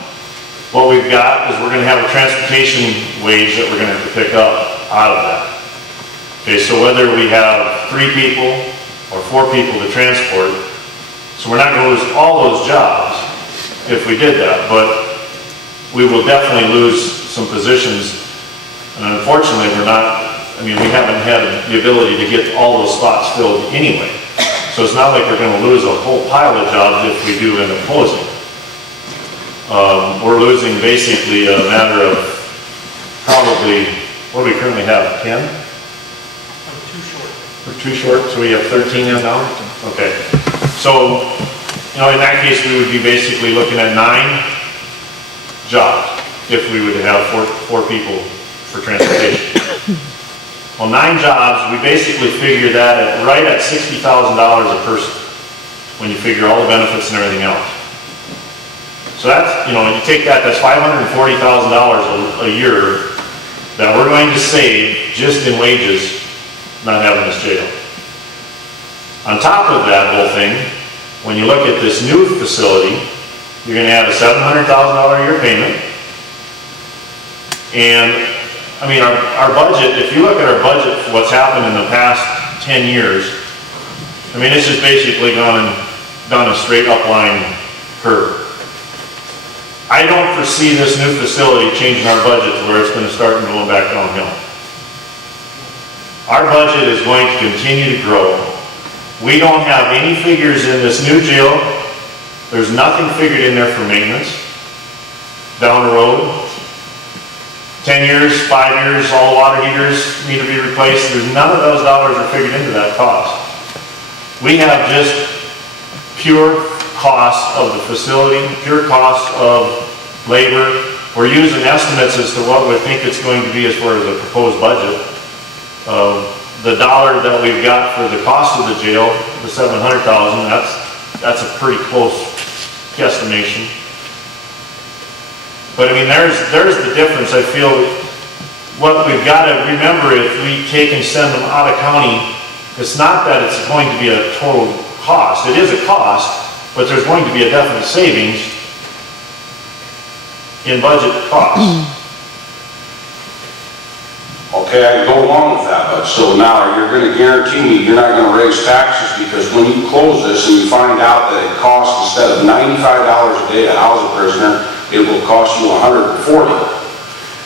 what we've got is we're going to have a transportation wage that we're going to have to pick up out of that. Okay, so whether we have 3 people or 4 people to transport, so we're not going to lose all those jobs if we did that, but we will definitely lose some positions, and unfortunately we haven't had the ability to get all those spots filled anyway. So it's not like we're going to lose a whole pile of jobs if we do end up closing. We're losing basically a matter of probably, what do we currently have, 10? We're too short, so we have 13 in now? Okay. So, in that case we would be basically looking at 9 jobs if we would have four people for transportation. Well, 9 jobs, we basically figure that right at $60,000 a person when you figure all the benefits and everything else. So that's, you take that's $540,000 a year that we're going to save just in wages not having this jail. On top of that whole thing, when you look at this new facility, you're going to have a $700,000 a year payment. And, our budget, if you look at our budget for what's happened in the past 10 years, it's just basically done a straight up line curve. I don't foresee this new facility changing our budget to where it's going to start and going back downhill. Our budget is going to continue to grow. We don't have any figures in this new jail. There's nothing figured in there for maintenance down the road. 10 years, 5 years, all the water heaters need to be replaced. There's none of those dollars are figured into that cost. We have just pure cost of the facility, pure cost of labor. We're using estimates as to what we think it's going to be as far as the proposed budget. The dollar that we've got for the cost of the jail, the $700,000, that's a pretty close guesstimation. But there's the difference. I feel what we've got to remember, if we take and send them out of county It's not that it's going to be a total cost. It is a cost, but there's going to be a definite savings in budget costs. Okay, I can go along with that, but so now you're gonna guarantee me you're not gonna raise taxes because when you close this and you find out that it costs, instead of $95 a day to house a prisoner, it will cost you $140.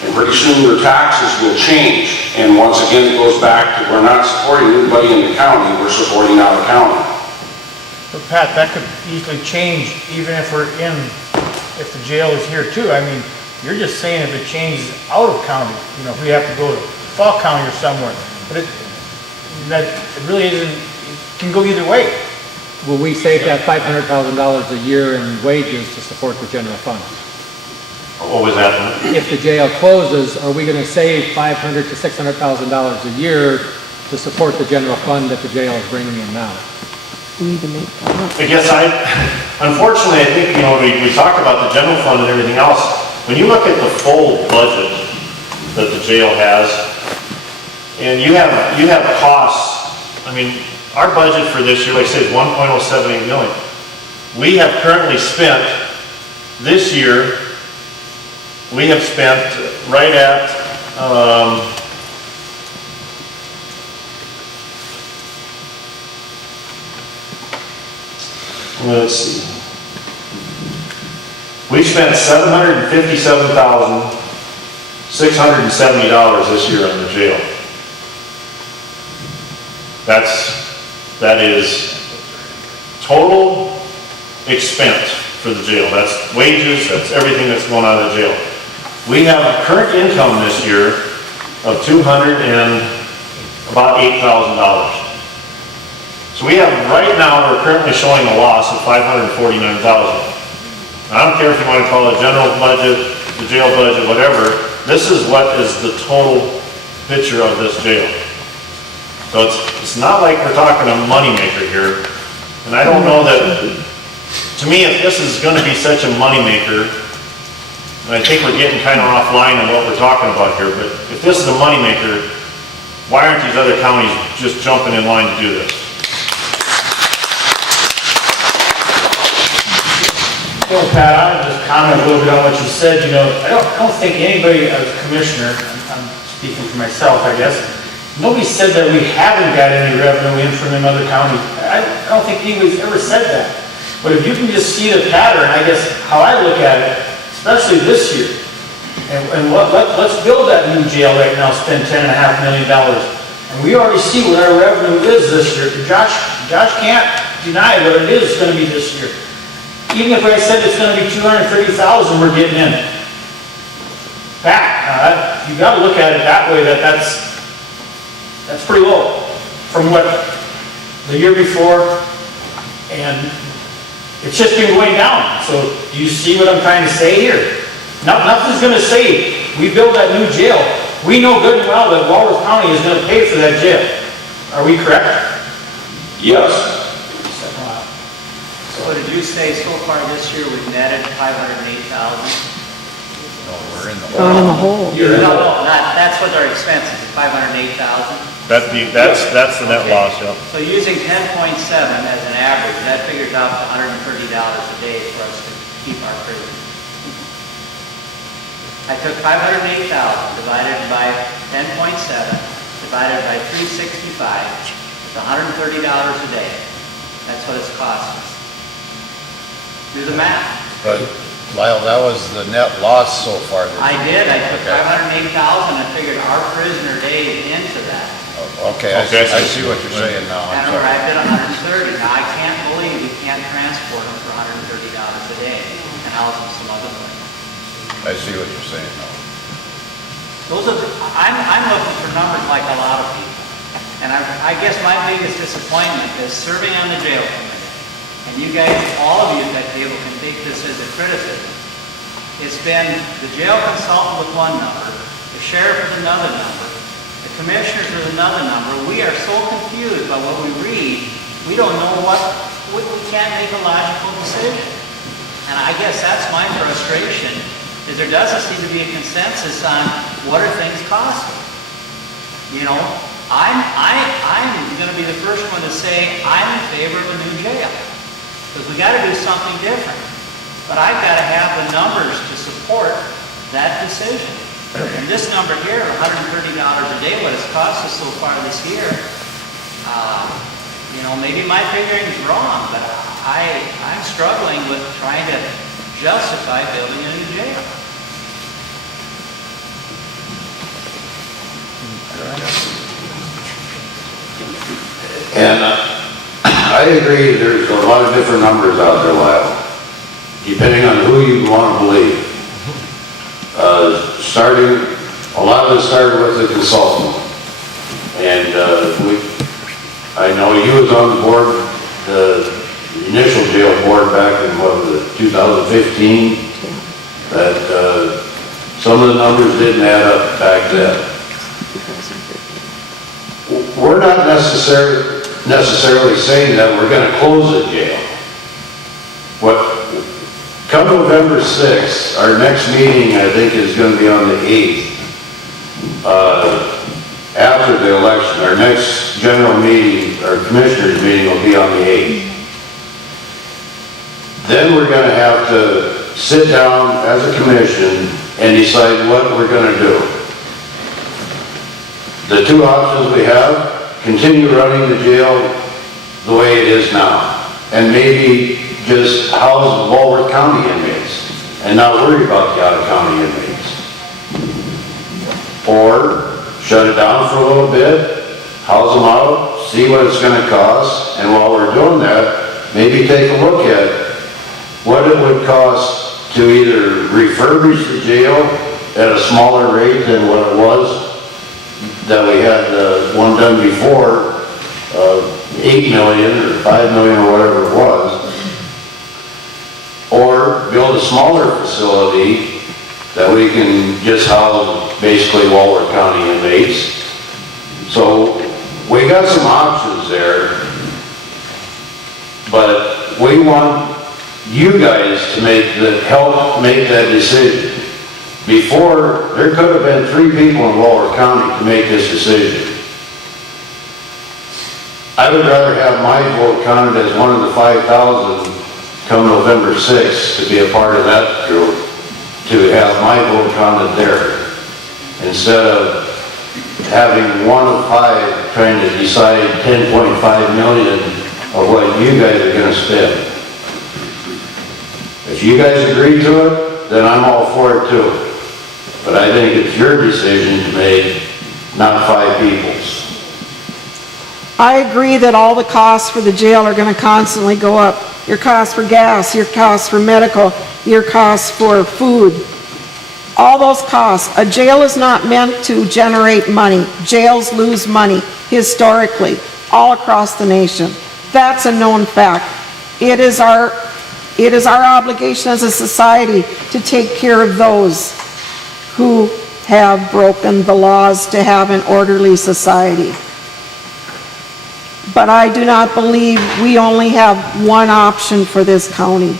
And pretty soon your taxes will change. And once again, it goes back to we're not supporting anybody in the county, we're supporting out of county. But Pat, that could easily change even if if the jail is here too. I mean, you're just saying if it changes out of county, if we have to go to Fall County or somewhere. But it really isn't, it can go either way. Will we save that $500,000 a year in wages to support the general fund? What was that? If the jail closes, are we going to save $500,000 to $600,000 a year to support the general fund that the jail is bringing in now? We need to make that up. I guess unfortunately, I think, we talk about the general fund and everything else. When you look at the full budget that the jail has, and you have costs, I mean, our budget for this year, like I said, is $1.078 million. We have currently spent, this year, we have spent right at, let's see. We spent $757,670 this year on the jail. That is total expense for the jail. That's wages, that's everything that's going on in the jail. We have a current income this year of about $8,000. So we have, right now, we're currently showing a loss of $549,000. I don't care if you want to call it general budget, the jail budget, whatever. This is what is the total picture of this jail. So it's not like we're talking a moneymaker here. And I don't know that, to me, if this is going to be such a moneymaker, and I think we're getting kind of offline on what we're talking about here, but if this is a moneymaker, why aren't these other counties just jumping in line to do this? Well, Pat, I would just comment a little bit on what you said. I don't think anybody, as commissioner, I'm speaking for myself, I guess, nobody said that we haven't got any revenue in from another county. I don't think anybody's ever said that. But if you can just see the pattern, I guess how I look at it, especially this year, and let's build that new jail right now, spend $10.5 million. And we already see what our revenue is this year. Josh can't deny what it is going to be this year. Even if I said it's going to be $230,000 we're getting in. Pat, you got to look at it that way, that's pretty low from what the year before, and it's just been going down. So do you see what I'm trying to say here? Nothing's going to say we build that new jail. We know good and well that Walworth County is going to pay for that jail. Are we correct? Yes. So did you say so far this year we've netted $508,000? Gone in the hole. No, that's what our expenses, $508,000. That's the net loss, yeah. So using 10.7 as an average, that figures out to $130 a day for us to keep our prisoners. I took $508,000 divided by 10.7 divided by 365. It's $130 a day. That's what it's costing us. Do the math. But Lyle, that was the net loss so far. I did. I took $508,000 and figured our prisoner days into that. Okay, I see what you're saying now. And arrived at $130. Now I can't believe we can't transport them for $130 a day and house them some other place. I see what you're saying now. I'm looking for numbers like a lot of people. And I guess my biggest disappointment is serving on the jail committee. And you guys, all of you at that table can take this as a criticism. It's been the jail consultant with one number, the sheriff with another number, the commissioners with another number. We are so confused by what we read, we don't know we can't make a logical decision. And I guess that's my frustration, is there doesn't seem to be a consensus on what are things costing. I'm gonna be the first one to say I'm in favor of a new jail. Because we gotta do something different. But I've gotta have the numbers to support that decision. And this number here, $130 a day, what it's cost us so far this year, you know, maybe my figuring's wrong, but I'm struggling with trying to justify building a new jail. And I agree, there's a lot of different numbers out there, Lyle, depending on who you want to believe. A lot of it started with the consultant. And I know you was on the board, the initial jail board back in, what was it, 2015? That some of the numbers didn't add up back then. We're not necessarily saying that we're going to close the jail. Come November 6th, our next meeting, I think, is going to be on the 8th. After the election, our next general meeting, our commissioners meeting will be on the 8th. Then we're going to have to sit down as a commission and decide what we're going to do. The two options we have, continue running the jail the way it is now, and maybe just house Walworth County inmates and not worry about the out-of-county inmates. Or shut it down for a little bit, house them out, see what it's going to cost, and while we're doing that, maybe take a look at what it would cost to either refurbish the jail at a smaller rate than what it was that we had one done before, 8 million or 5 million or whatever it was, or build a smaller facility that we can just house basically Walworth County inmates. So we got some options there, but we want you guys to help make that decision. Before, there could have been 3 people in Walworth County to make this decision. I would rather have my vote counted as one of the 5,000 come November 6th to be a part of that group, to have my vote counted there, instead of having one of 5 trying to decide 10.5 million of what you guys are going to spend. If you guys agree to it, then I'm all for it too. But I think it's your decision to make, not 5 people's. I agree that all the costs for the jail are going to constantly go up. Your costs for gas, your costs for medical, your costs for food. All those costs. A jail is not meant to generate money. Jails lose money historically all across the nation. That's a known fact. It is our obligation as a society to take care of those who have broken the laws to have an orderly society. But I do not believe we only have one option for this county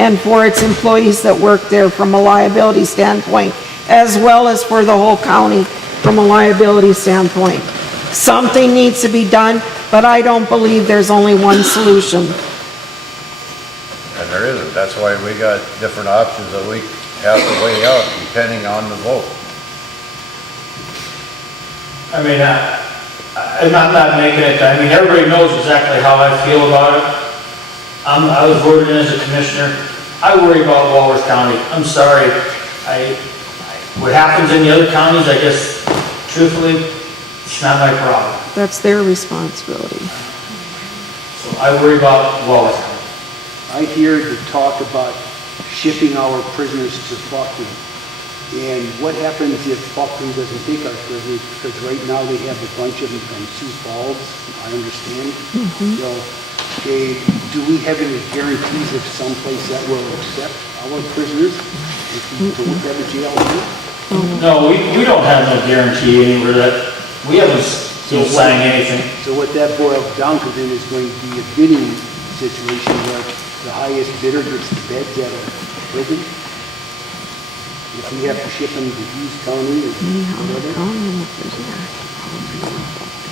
and for its employees that work there from a liability standpoint, as well as for the whole county from a liability standpoint. Something needs to be done, but I don't believe there's only one solution. And there isn't. That's why we got different options that we have to weigh out depending on the vote. I mean, I'm not making it, I mean, everybody knows exactly how I feel about it. I was voted in as a commissioner. I worry about Walworth County. I'm sorry. What happens in the other counties, I guess, truthfully, it's not my problem. That's their responsibility. So I worry about Walworth County. I hear the talk about shipping our prisoners to Buckley. And what happens if Buckley doesn't take our prisoners? Because right now they have a bunch of them from Sioux Falls, I understand. So, okay, do we have any guarantees of someplace that will accept our prisoners if we don't have a jail here? No, we don't have no guarantee anywhere that, we haven't signed anything. So what that boils down to then is going to be a bidding situation where the highest bidder gets the beds at a prison. If we have to ship them to Hughes County or whatever.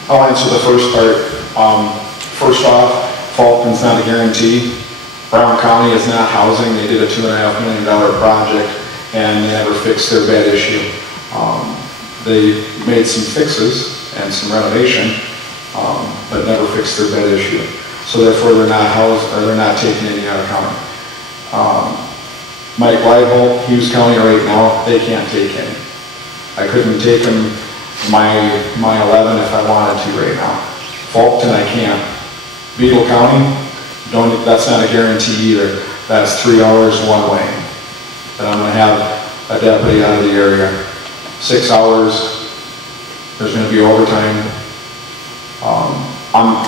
I'll answer the first part. First off, Falcon's not a guarantee. Brown County is not housing. They did a $2.5 million project and they never fixed their bed issue. They made some fixes and some renovation, but never fixed their bed issue. So therefore they're not housed, or they're not taking any out of county. Mike Lighthole, Hughes County right now, they can't take any. I couldn't take them my 11 if I wanted to right now. Fulton, I can't. Beagle County, that's not a guarantee either. That's 3 hours one way. That I'm gonna have a deputy out of the area. 6 hours, there's gonna be overtime.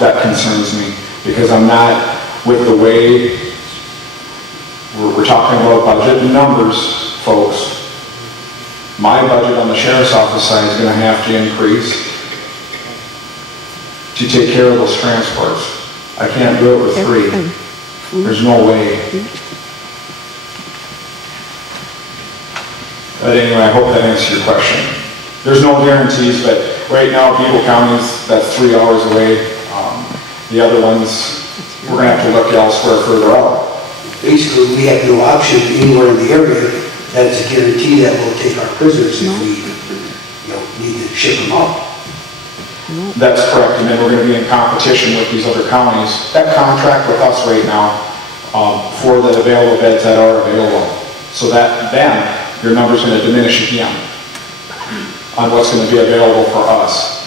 That concerns me because I'm not with the way we're talking about budget and numbers, folks. My budget on the sheriff's office side is gonna have to increase to take care of those transports. I can't do it with 3. There's no way. But anyway, I hope that answers your question. There's no guarantees, but right now, Beagle County's, that's 3 hours away. The other ones, we're gonna have to look elsewhere further out. Basically, we have no option anywhere in the area that's a guarantee that we'll take our prisoners if we, need to ship them up. That's correct, and then we're gonna be in competition with these other counties that contract with us right now for the available beds that are available. So that then, your number's gonna diminish again on what's gonna be available for us.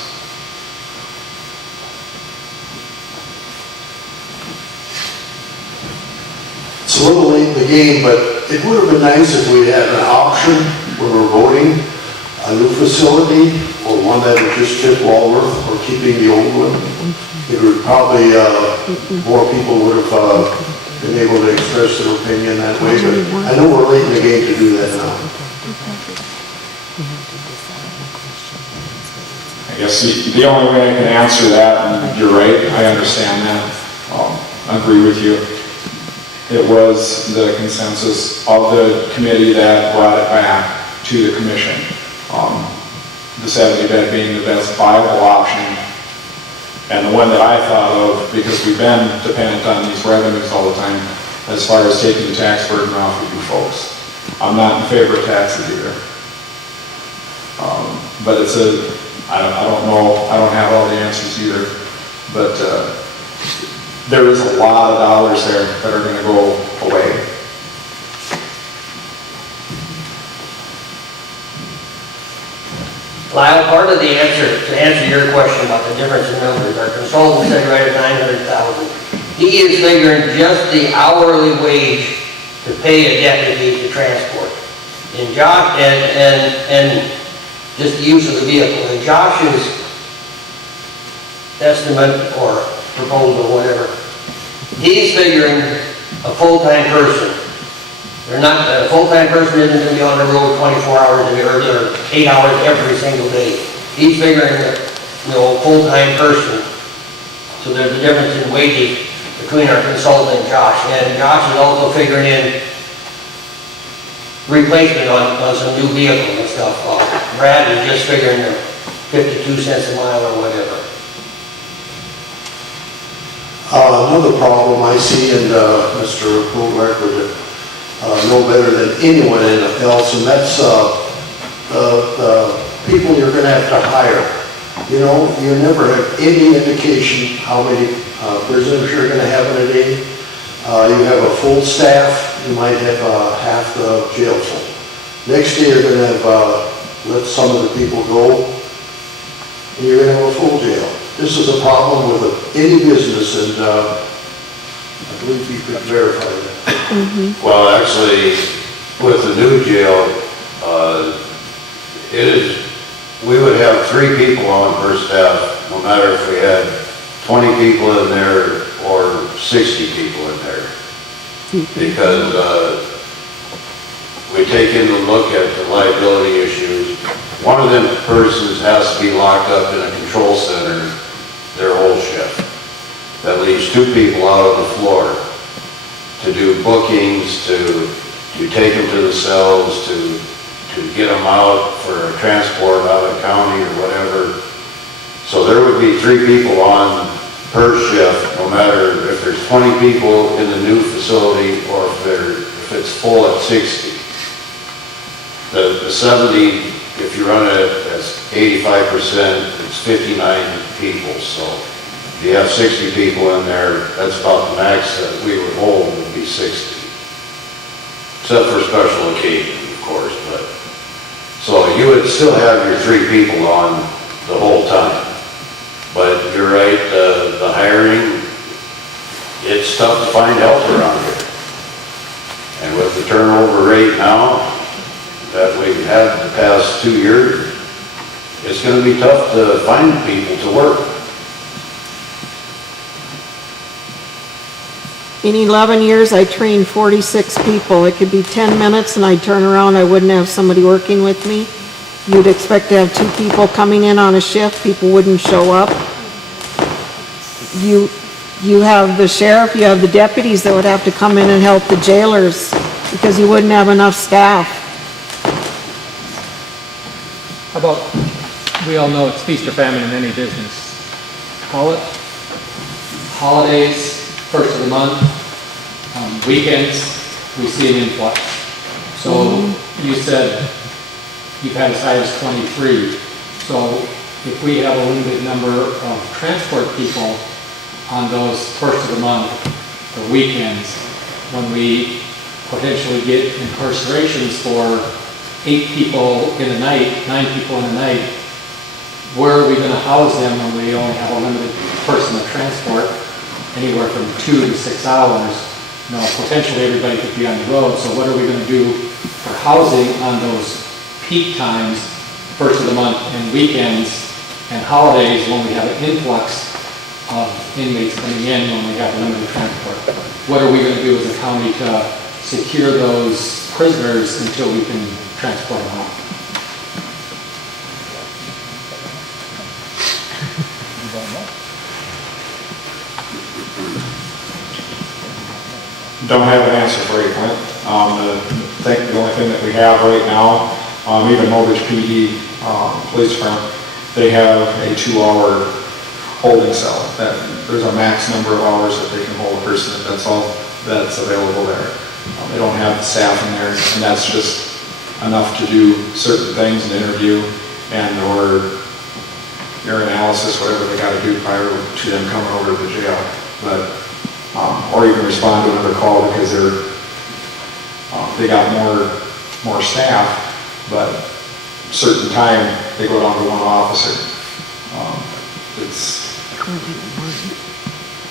It's a little late in the game, but it would have been nice if we had an option when we're voting, a new facility or one that would just fit Walworth or keeping the old one. It would probably, more people would have been able to express their opinion that way, but I know we're late in the game to do that now. I guess the only way I can answer that, and you're right, I understand that, I agree with you. It was the consensus of the committee that brought it back to the commission. The 70 bed being the best viable option, and the one that I thought of, because we've been dependent on these revenues all the time, as far as taking the tax burden off of you folks. I'm not in favor of taxes either. But it's I don't know, I don't have all the answers either, but there is a lot of dollars there that are going to go away. Lyle, part of the answer, to answer your question about the difference in numbers, our consultant said right at 900,000. He is figuring just the hourly wage to pay a deputy to transport. And Josh, and just the use of the vehicle. And Josh's estimate or proposal, whatever, he's figuring a full-time person. A full-time person isn't going to be on the road 24 hours a day or 8 hours every single day. He's figuring a full-time person. So there's a difference in wages between our consultant and Josh. And Josh is also figuring in replacement on some new vehicles and stuff. Brad is just figuring 52 cents a mile or whatever. Another problem I see, and Mr. Holbert would know better than anyone else, and that's the people you're going to have to hire. You never have any indication how many prisoners you're going to have in a day. You have a full staff, you might have half the jail full. Next day you're going to have let some of the people go, and you're going to have a full jail. This is a problem with any business, and I believe you could verify that. Well, actually, with the new jail, we would have 3 people on per staff, no matter if we had 20 people in there or 60 people in there. Because we take in a look at the liability issues. One of them persons has to be locked up in a control center their whole shift. That leaves 2 people out on the floor to do bookings, to take them to the cells, to get them out for transport out of the county or whatever. So there would be 3 people on per shift, no matter if there's 20 people in the new facility or if it's full at 60. The 70, if you run it as 85%, it's 59 people. So if you have 60 people in there, that's about the max that we would hold, would be 60. Except for special occasions, of course, but, so you would still have your 3 people on the whole time. But you're right, the hiring, it's tough to find help around here. And with the turnover rate now that we've had the past 2 years, it's gonna be tough to find people to work. In 11 years, I trained 46 people. It could be 10 minutes and I'd turn around, I wouldn't have somebody working with me. You'd expect to have 2 people coming in on a shift, people wouldn't show up. You have the sheriff, you have the deputies that would have to come in and help the jailers because you wouldn't have enough staff. How about, we all know it's feast or famine in any business. Holidays, first of the month, weekends, we see an influx. So you said you've had as high as 23. So if we have a limited number of transport people on those first of the month or weekends, when we potentially get incarcerations for 8 people in a night, 9 people in a night, where are we going to house them when we only have a limited person to transport, anywhere from 2 to 6 hours? You know, potentially everybody could be on the road, so what are we going to do for housing on those peak times, first of the month and weekends and holidays when we have an influx of inmates coming in when we have limited transport? What are we going to do as a county to secure those prisoners until we can transport them out? Don't have an answer for you, Clint. The only thing that we have right now, even Mobridge PD, police department, they have a 2-hour holding cell. There's a max number of hours that they can hold a person. That's all that's available there. They don't have the staff in there, and that's just enough to do certain things, an interview and or your analysis, whatever they got to do prior to them coming over to the jail. But or even respond to another call because they got more staff, but certain time they go down to 1 officer.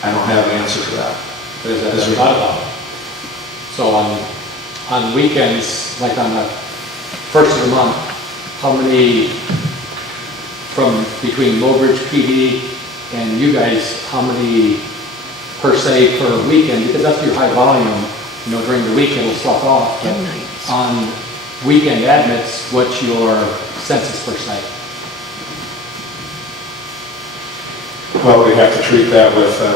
I don't have an answer for that. So on weekends, like on the first of the month, how many from between Mobridge PD and you guys, how many per se per weekend? Because that's your high volume. You know, during the week it'll slough off. But on weekend admits, what's your census per se? Well, we have to treat that with a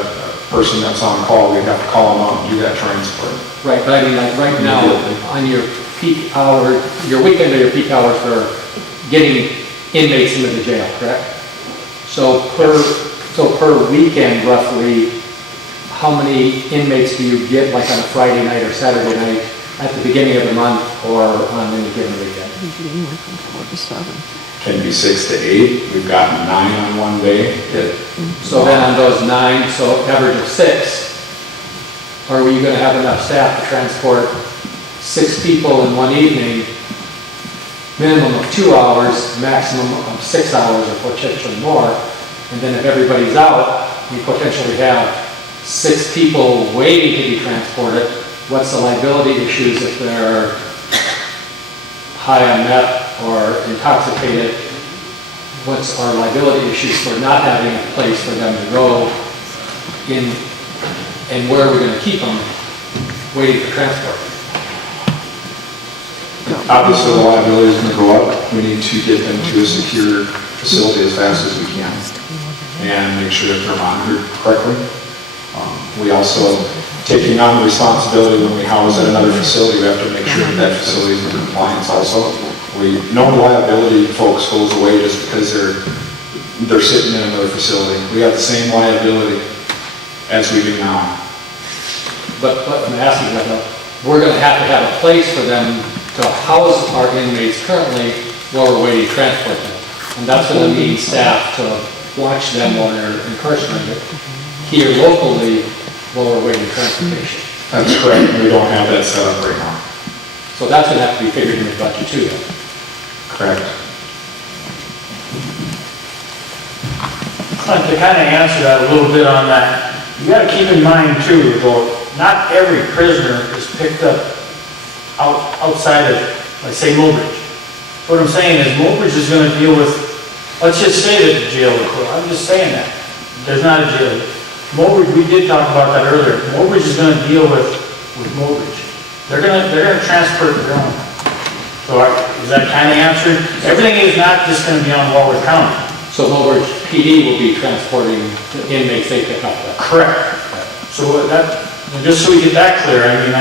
person that's on call. We have to call them out and do that transport. Right, but I mean, like right now, on your peak hour, your weekend or your peak hours for getting inmates into the jail, correct? So per weekend, roughly, how many inmates do you get, like on a Friday night or Saturday night, at the beginning of the month or on any given weekend? Can be 6 to 8. We've gotten 9 on one day. So then on those 9, so average of 6, are we going to have enough staff to transport 6 people in one evening, minimum of 2 hours, maximum of 6 hours or potentially more? And then if everybody's out, we potentially have 6 people waiting to be transported. What's the liability issues if they're high on meth or intoxicated? What's our liability issues for not having a place for them to go in, and where are we going to keep them waiting for transport? Obviously, the liability is going to go up. We need to get them to a secure facility as fast as we can and make sure that they're monitored correctly. We also, taking on the responsibility when we house at another facility, we have to make sure that that facility is in compliance also. We know the liability, folks, goes away just because they're they're sitting in another facility. We have the same liability as we do now. But I'm asking that, we're gonna have to have a place for them to house our inmates currently while we're waiting to transport them. And that's gonna need staff to watch them while they're incarcerated here locally while we're waiting transportation. That's correct, we don't have that set up right now. So that's gonna have to be figured in the budget too then. Correct. I'd like to kind of answer that a little bit on that. You got to keep in mind too, though, not every prisoner is picked up outside of, like say, Mobridge. What I'm saying is Mobridge is going to deal with, let's just say that the jail is closed. I'm just saying that. There's not a jail. Mobridge, we did talk about that earlier. Mobridge is going to deal with Mobridge. They're going to transfer their own. So is that kind of answered? Everything is not just going to be on Walworth County. So Walworth PD will be transporting the inmates they pick up then? Correct. So just so we get that clear, I mean,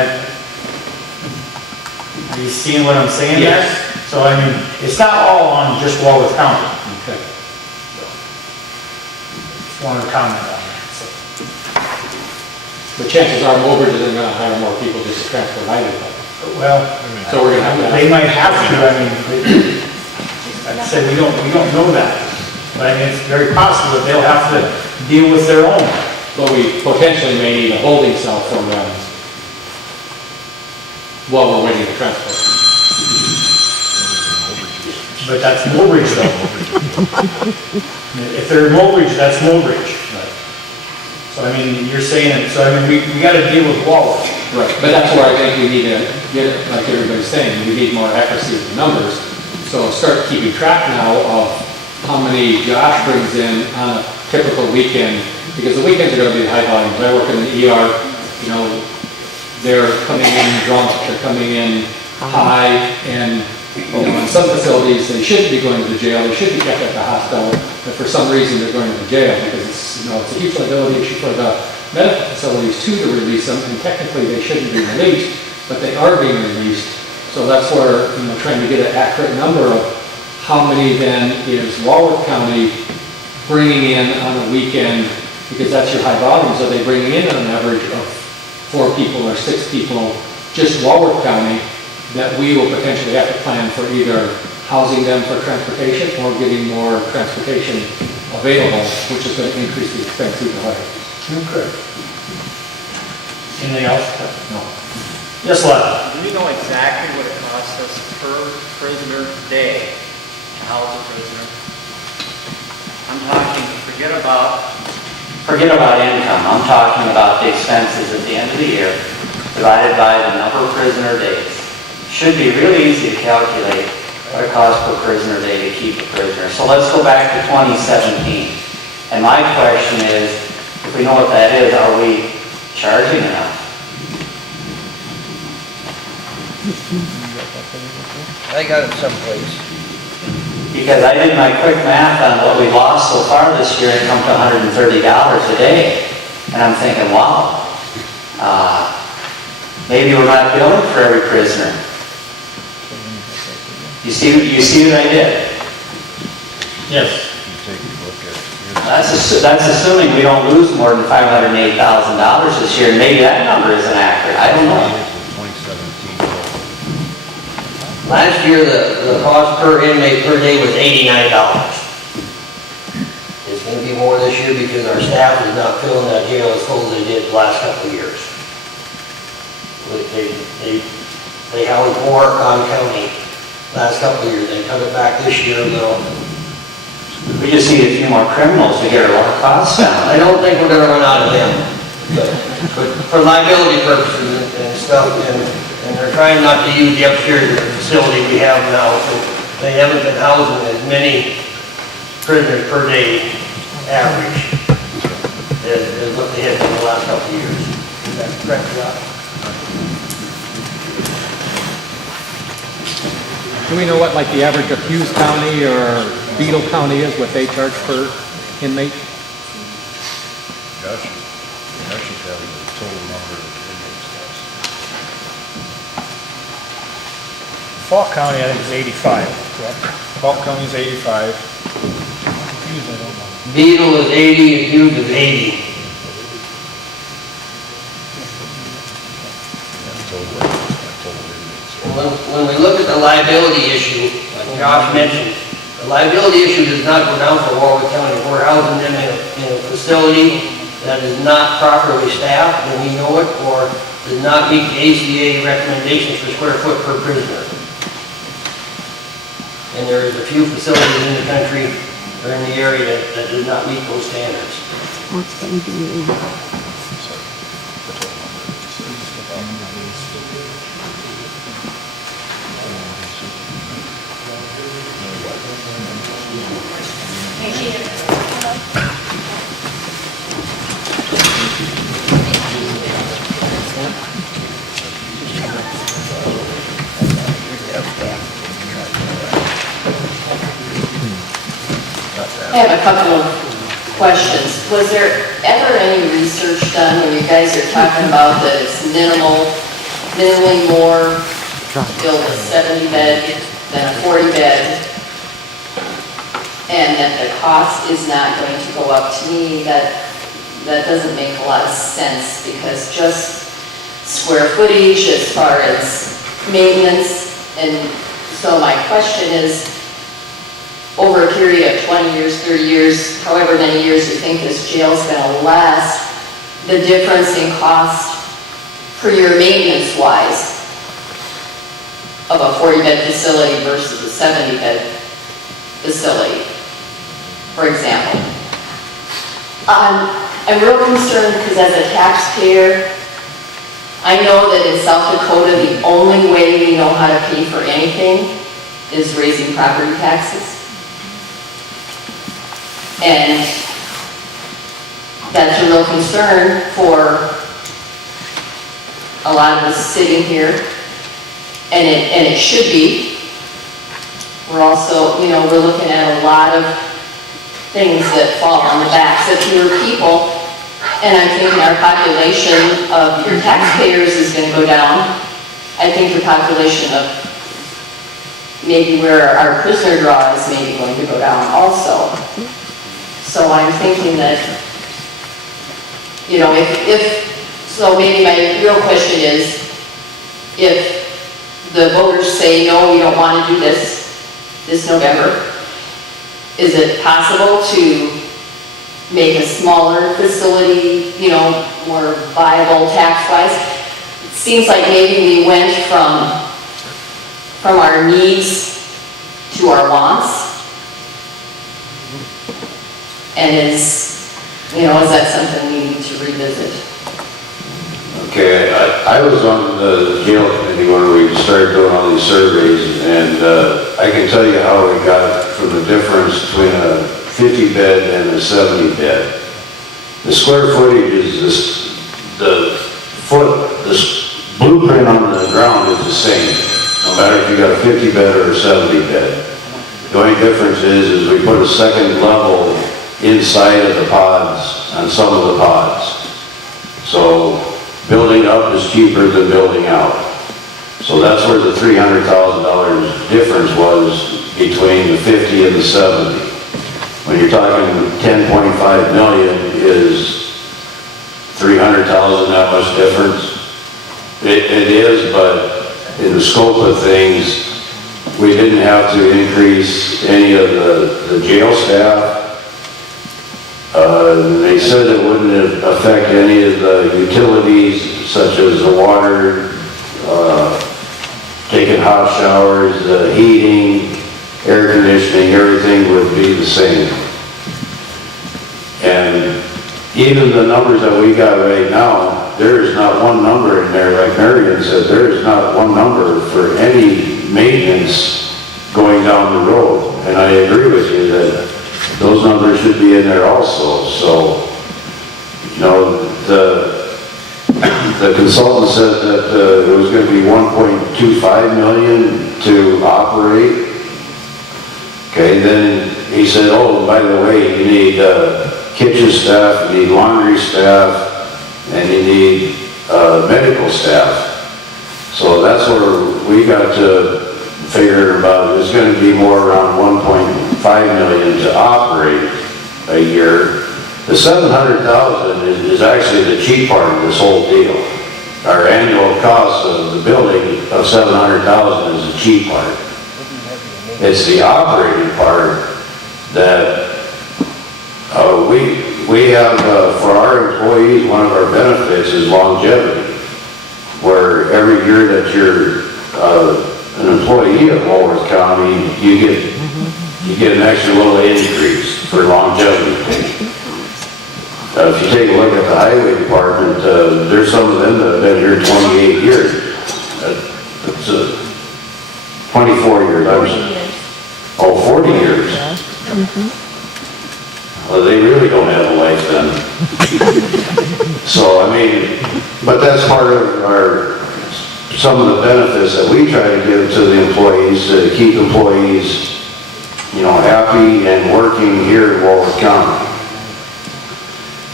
are you seeing what I'm saying there? Yes. So I mean, it's not all on just Walworth County. Okay. Just wanted to comment on that. So. But chances are Mobridge isn't gonna hire more people just to transport either. Well, So we're gonna have to. they might have to, I mean, I'd say we don't know that. But I mean, it's very possible that they'll have to deal with their own. But we potentially may need a holding cell for them while we're waiting to transport. But that's Mobridge though. If they're in Mobridge, that's Mobridge. So I mean, you're saying it, so I mean, we gotta deal with Walworth. Right. But that's where I think we need to get it, like everybody's saying, we need more accuracy with the numbers. So start keeping track now of how many Josh brings in on a typical weekend, because the weekends are gonna be high volume. I work in the ER, you know, they're coming in drunk, they're coming in high, and, you know, in some facilities, they shouldn't be going to the jail, they should be kept at the hospital, but for some reason, they're going to the jail, because it's, you know, it's a huge liability issue for the medical facilities too to release them, and technically, they shouldn't be released, but they are being released. So that's where, you know, trying to get an accurate number of how many then is Walworth County bringing in on a weekend, because that's your high volumes. Are they bringing in an average of 4 people or 6 people, just Walworth County, that we will potentially have to plan for either housing them for transportation or getting more transportation available, which is going to increase the expense even higher. Okay. Anything else? No. Yes, Lyle. Do we know exactly what it costs us per prisoner day to house a prisoner? I'm talking, forget about income. I'm talking about the expenses at the end of the year divided by the number of prisoner days. Should be really easy to calculate what it costs per prisoner day to keep a prisoner. So let's go back to 2017. And my question is, if we know what that is, are we charging enough? I got it someplace. Because I did my quick math on what we lost so far this year, it come to $130 a day. And I'm thinking, wow, maybe we're not billing for every prisoner. You see what I did? Yes. That's assuming we don't lose more than $508,000 this year. Maybe that number isn't accurate. I don't know. Last year, the cost per inmate per day was $89. It's gonna be more this year because our staff is not filling that jail as full as they did the last couple of years. They housed more on county last couple of years. They cut it back this year a little. We just need a few more criminals to get our costs down. I don't think we're gonna run out of them. But for liability purposes and stuff, and they're trying not to use the upstairs facility we have now, so they haven't been housing as many prisoners per day average as what they have in the last couple of years. That's correct, Scott? Do we know what like the average of Hughes County or Beetle County is, what they charge per inmate? Josh is having the total number of inmates costs. Falk County, I think, is 85, correct? Falk County is 85. Hughes, I don't Beetle is 80, and Hughes is 80. When we look at the liability issue, like Josh mentioned, the liability issue does not go down for Walworth County. If we're housing them in a facility that is not properly staffed, then we know it, or does not meet the ACA recommendations for square foot per prisoner. And there is a few facilities in the country or in the area that do not meet those standards. What's gonna be? I have a couple of questions. Was there ever any research done when you guys are talking about that it's minimally more to build a 70 bed than a 40 bed, and that the cost is not going to go up? To me, that doesn't make a lot of sense, because just square footage as far as maintenance. And so my question is, over a period of 20 years, 30 years, however many years you think this jail's gonna last, the difference in cost per year maintenance-wise of a 40-bed facility versus a 70-bed facility, for example. I'm real concerned because as a taxpayer, I know that in South Dakota, the only way we know how to pay for anything is raising property taxes. And that's a real concern for a lot of us sitting here, and it should be. We're also, we're looking at a lot of things that fall on the backs of fewer people, and I'm thinking our population of your taxpayers is going to go down. I think the population of maybe where our prisoner draw is maybe going to go down also. So I'm thinking that, so maybe my real question is, if the voters say, no, we don't want to do this November, is it possible to make a smaller facility, more viable tax-wise? It seems like maybe we went from our needs to our wants. And is that something we need to revisit? Okay, I was on the jail committee when we started doing all these surveys, and I can tell you how we got from the difference between a 50 bed and a 70 bed. The square footage is the blueprint on the ground is the same, no matter if you got a 50 bed or a 70 bed. The only difference is we put a second level inside of the pods, on some of the pods. So building up is cheaper than building out. So that's where the $300,000 difference was between the 50 and the 70. When you're talking 10.5 million, is 300,000 that much difference? It is, but in the scope of things, we didn't have to increase any of the jail staff. They said it wouldn't affect any of the utilities, such as the water, taking hot showers, heating, air conditioning, everything would be the same. And even the numbers that we got right now, there is not one number in there, like Marion said, there is not one number for any maintenance going down the road. And I agree with you that those numbers should be in there also. So, the consultant said that it was going to be 1.25 million to operate. Okay, then he said, oh, by the way, you need kitchen staff, you need laundry staff, and you need medical staff. So that's where we got to figure about it. It's going to be more around 1.5 million to operate. a year. The 700,000 is actually the cheap part of this whole deal. Our annual cost of the building of 700,000 is the cheap part. It's the operating part that we have, for our employees, one of our benefits is longevity, where every year that you're an employee of Walworth County, you get an extra little increase for longevity. If you take a look at the highway department, there's some of them that have been here 28 years. It's 24 years. 40 years. Well, they really don't have a life then. So, I mean, but that's part of some of the benefits that we try to give to the employees, to keep employees, happy and working here in Walworth County.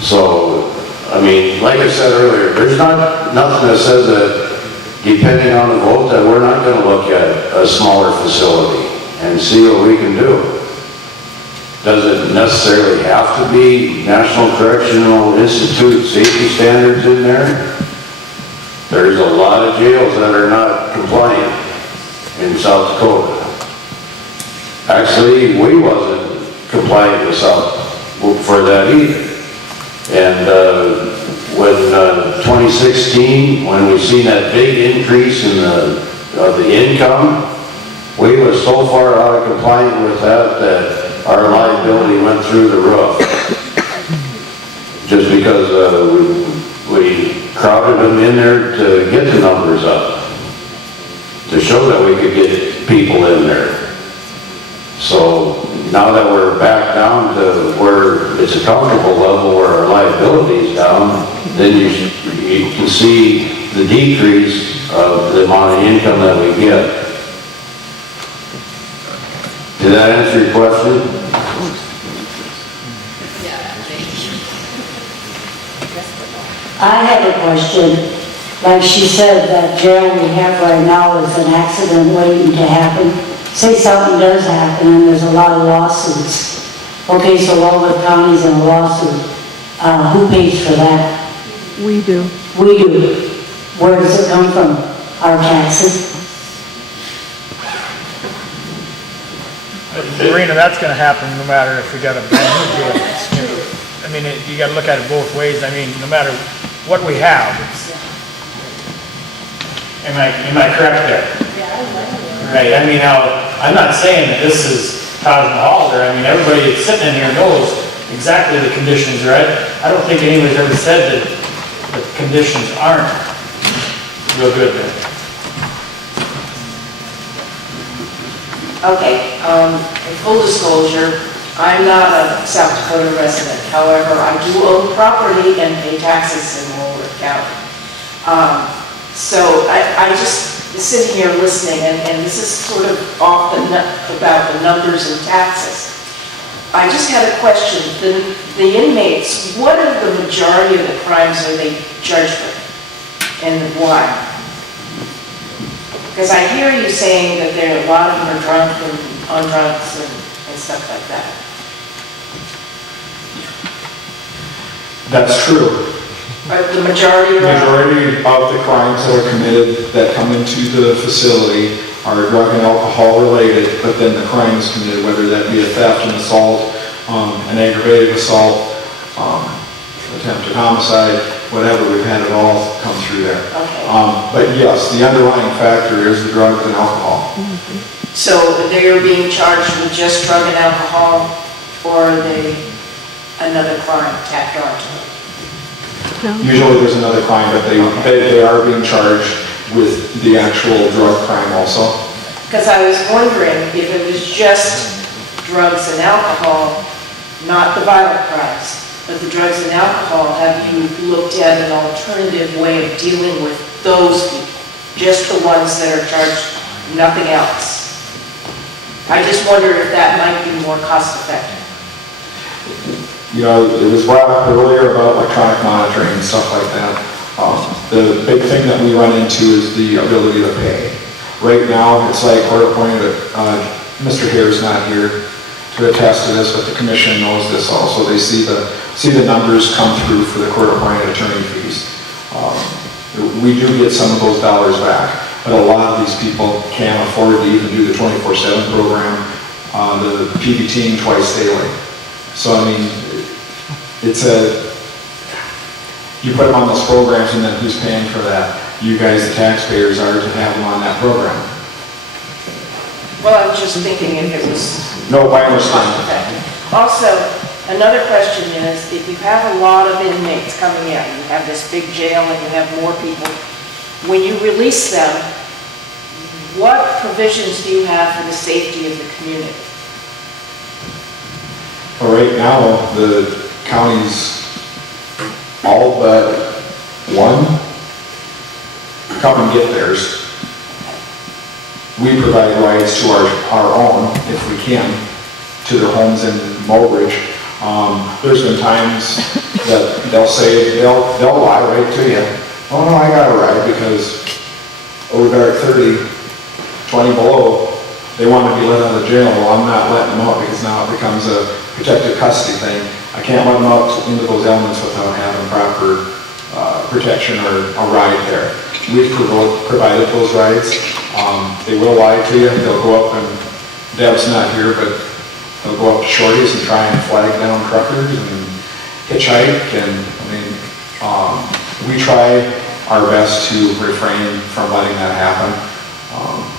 So, I mean, like I said earlier, there's nothing that says that depending on the vote that we're not going to look at a smaller facility and see what we can do. Does it necessarily have to be National Correctional Institute safety standards in there? There's a lot of jails that are not compliant in South Dakota. Actually, we wasn't compliant with for that either. And when 2016, when we seen that big increase in the income, we was so far out of compliance with that our liability went through the roof. Just because we crowded them in there to get the numbers up, to show that we could get people in there. So now that we're back down to where it's a comfortable level where our liability is down, then you can see the decrease of the amount of income that we get. Did that answer your question? I have a question. Like she said, that jail we have right now is an accident waiting to happen. Say something does happen and there's a lot of lawsuits. Okay, so Walworth County's in a lawsuit. Who pays for that? We do. We do. Where does it come from? Our taxes? Marina, that's gonna happen no matter if we got a brand new jail. I mean, you gotta look at it both ways. I mean, no matter what we have. Am I correct there? Right, I mean, now, I'm not saying that this is Taj Mahal there. I mean, everybody that's sitting in here knows exactly the conditions, right? I don't think anybody's ever said that the conditions aren't real good there. Okay, in full disclosure, I'm not a South Dakota resident. However, I do own property and pay taxes in Walworth County. So I just sitting here listening, and this is sort of off about the numbers and taxes. I just had a question. The inmates, what are the majority of the crimes are they charged with, and why? Because I hear you saying that a lot of them are drunk and on drugs and stuff like that. That's true. But the majority of the crimes that are committed that come into the facility are drug and alcohol related, but then the crime is committed, whether that be a theft, an assault, an aggravated assault, attempted homicide, whatever, we've had it all come through there. Okay. But yes, the underlying factor is the drugs and alcohol. So they are being charged with just drug and alcohol, or are they another crime tacked onto them? Usually there's another crime, but they are being charged with the actual drug crime also. Because I was wondering if it was just drugs and alcohol, not the violent crimes, but the drugs and alcohol, have you looked at an alternative way of dealing with those people? Just the ones that are charged, nothing else? I just wondered if that might be more cost effective. You know, it was brought up earlier about electronic monitoring and stuff like that. The big thing that we run into is the ability to pay. Right now, it's like we're appointed, Mr. Hare's not here. to attest to this, but the commission knows this also. They see the numbers come through for the court-appointed attorney fees. We do get some of those dollars back, but a lot of these people can't afford to even do the 24/7 program, the PVTing twice daily. So I mean, you put them on those programs and then who's paying for that? You guys, the taxpayers, are to have them on that program. Well, I was just thinking if it was No, I understand. cost-effective. Also, another question is, if you have a lot of inmates coming in, you have this big jail and you have more people, when you release them, what provisions do you have for the safety of the community? Well, right now, the county's all but one come and get theirs. We provide rides to our own, if we can, to their homes in Mulbridge. There's been times that they'll say, they'll lie right to you. Oh no, I got a ride because over there at 30, 20 below, they want to be let out of jail. Well, I'm not letting them out because now it becomes a protected custody thing. I can't let them out into those elements without having proper protection or a ride there. We've provided those rides. They will lie to you. They'll go up and, Deb's not here, but they'll go up to Shorty's and try and flag down truckers and hitchhike. And I mean, we try our best to refrain from letting that happen.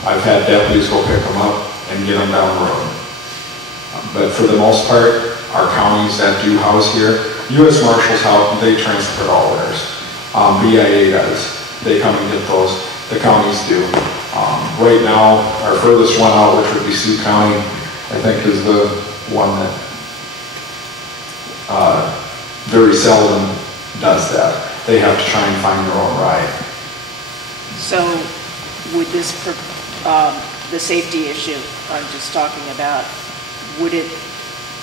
I've had deputies go pick them up and get them down the road. But for the most part, our counties that do house here, U.S. Marshals help, they transport all theirs. BIA does. They come and get those. The counties do. Right now, our furthest one out, which would be Sioux County, I think is the one that very seldom does that. They have to try and find their own ride. So would this, the safety issue I'm just talking about, would it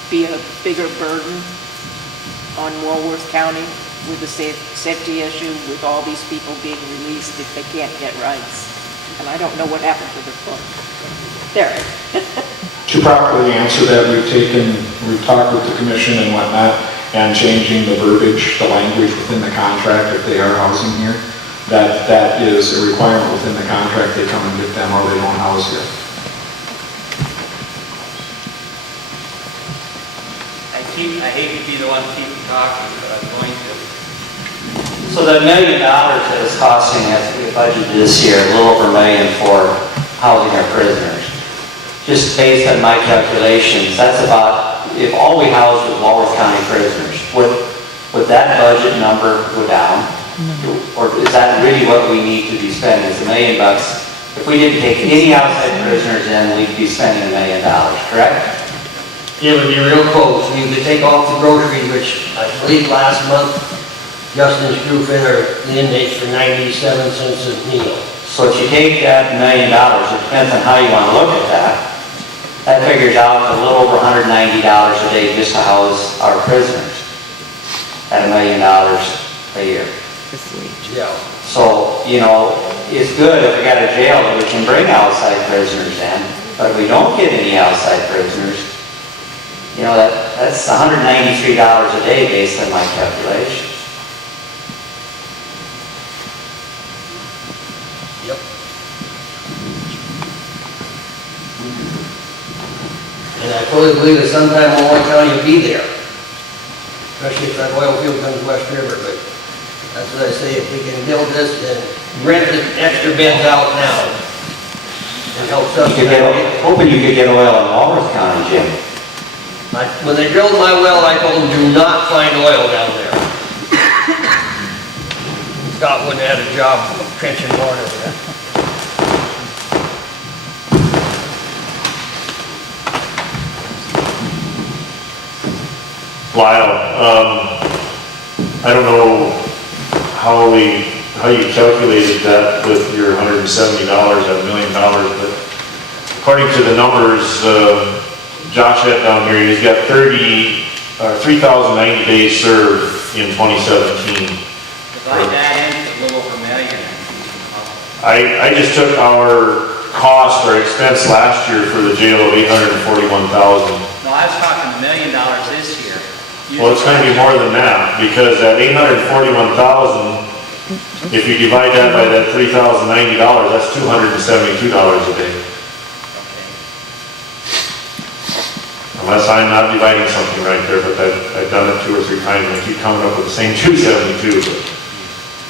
be a bigger burden on Walworth County with the safety issue, with all these people being released if they can't get rights? And I don't know what happened to the book. There. To properly answer that, we've talked with the commission and whatnot, and changing the verbiage, the language within the contract if they are housing here. That is a requirement within the contract. They come and get them or they don't house here. I hate to be the one to keep talking, but I'm going to. So the $1 million that it's costing us, we budgeted this year, a little over $1 million for housing our prisoners. Just based on my calculations, that's about, if all we housed was Walworth County prisoners, would that budget number go down? Or is that really what we need to be spending, is $1 million? If we didn't take any outside prisoners in, we'd be spending $1 million, correct? It would be real close. You could take off the groceries, which I believe last month, Justin's crew fed the inmates for 97 cents a meal. So if you take that $1 million, it depends on how you want to look at that. That figures out a little over $190 a day just to house our prisoners at $1 million a year. Yeah. So, it's good if we got a jail that we can bring outside prisoners in, but if we don't get any outside prisoners, that's $193 a day based on my calculations. Yep. And I fully believe that sometime Walworth County will be there. Especially if that oil field comes West River, but that's what I say, if we can build this and rent the extra beds out now and help subsidize. Hoping you could get oil in Walworth County, Jim. When they drilled my well, I told them, do not find oil down there. Scott wouldn't have had a job trenching water with that. Lyle, I don't know how you calculated that with your $170 at $1 million, but according to the numbers, Josh had down here, he's got 3,090 days served in 2017. Divide that into a little over $1 million. I just took our cost or expense last year for the jail of $841,000. No, No, I was talking $1 million this year. Well, it's gonna be more than that, because that 841,000, if you divide that by that $3,090, that's $272 a day. Unless I'm not dividing something right there, but I've done it 2 or 3 times, and I keep coming up with the same 272, but.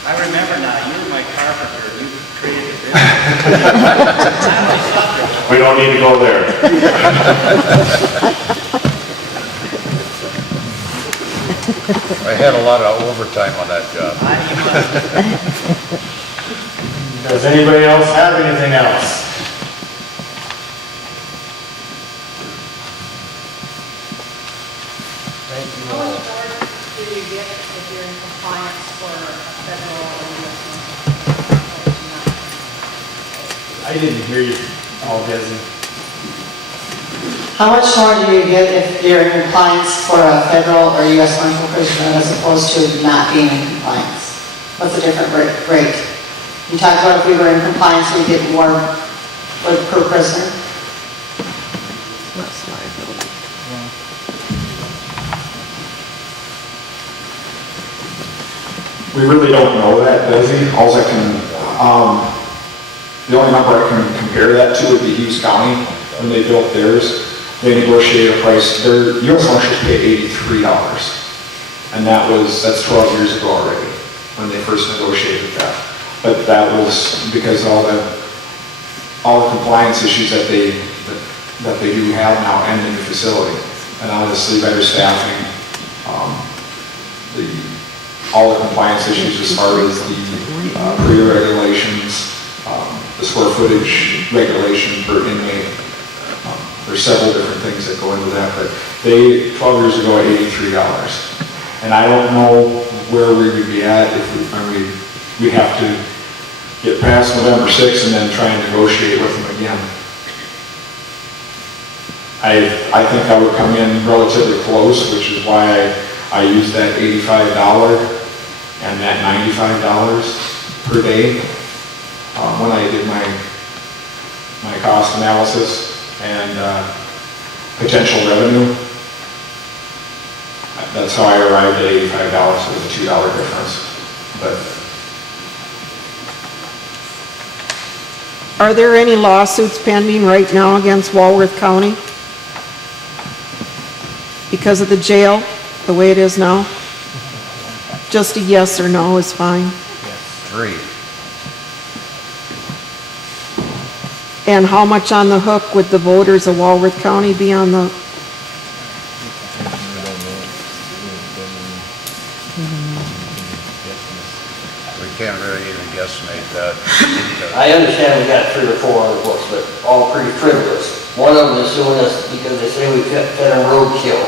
I remember now, you were my carpenter, you created the business. We don't need to go there. I had a lot of overtime on that job. Does anybody else have anything else? Thank you How all. many hours do you get if you're in compliance for a federal or US? I didn't hear you all, Desi. How much more do you get if you're in compliance for a federal or U.S. Marshal prisoner as opposed to not being in compliance? What's the different rate? You talked about if we were in compliance, we'd get more per prisoner. Less liability. We really don't know that, Desi. All I can, the only number I can compare that to would be Hughes County. When they built theirs, they negotiated a price, their U.S. Marshals paid $83. And that's 12 years ago already, when they first negotiated that. But that was because all the compliance issues that they do have now and in the facility. And obviously better staffing, all the compliance issues as far as the PREA regulations, the square footage regulation per inmate. There's several different things that go into that, but 12 years ago at $83. And I don't know where we would be at if we'd have to get past November 6th and then try and negotiate with them again. I think I would come in relatively close, which is why I used that $85 and that $95 per day when I did my cost analysis and potential revenue. That's how I arrived at $85 with a $2 difference. But Are there any lawsuits pending right now against Walworth County? Because of the jail, the way it is now? Just a yes or no is fine. 3. And how much on the hook would the voters of Walworth County be on the? We can't really even guesstimate that. I understand we got 3 or 4 other books, but all pretty frivolous. One of them is suing us because they say we fed them roadkill.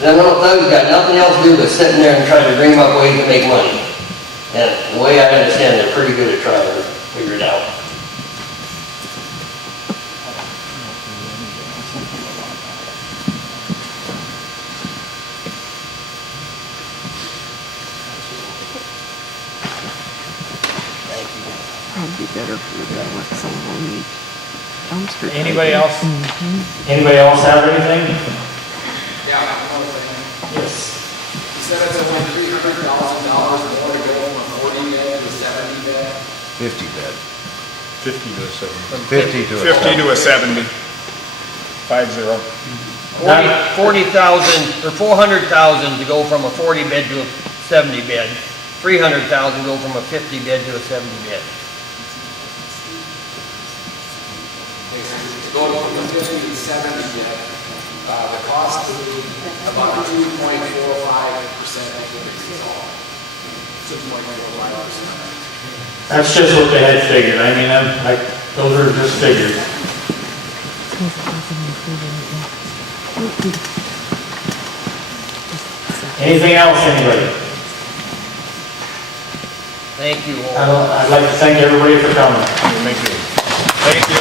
Them little thugs got nothing else to do but sitting there and trying to dream up ways to make money. And the way I understand, they're pretty good at trying to figure it out. Probably better for them to let someone need dumpster. Anybody else? Anybody else have anything? Yeah, another thing. Yes. You said it's only $300,000 more to go from a 40 bed to a 70 bed. 50 bed. 50 to 70. 50 to a 50 to a 70. 50. 40,000 or 400,000 to go from a 40 bed to a 70 bed. 300,000 to go from a 50 bed to a 70 bed. To go from the 50 to 70 bed, the cost would be about a 2.45% increase is all. 2.45%. That's just what they had figured. I mean, those are just figures. Anything else, anybody? Thank you all. I'd like to thank everybody for coming. Thank you. Thank you.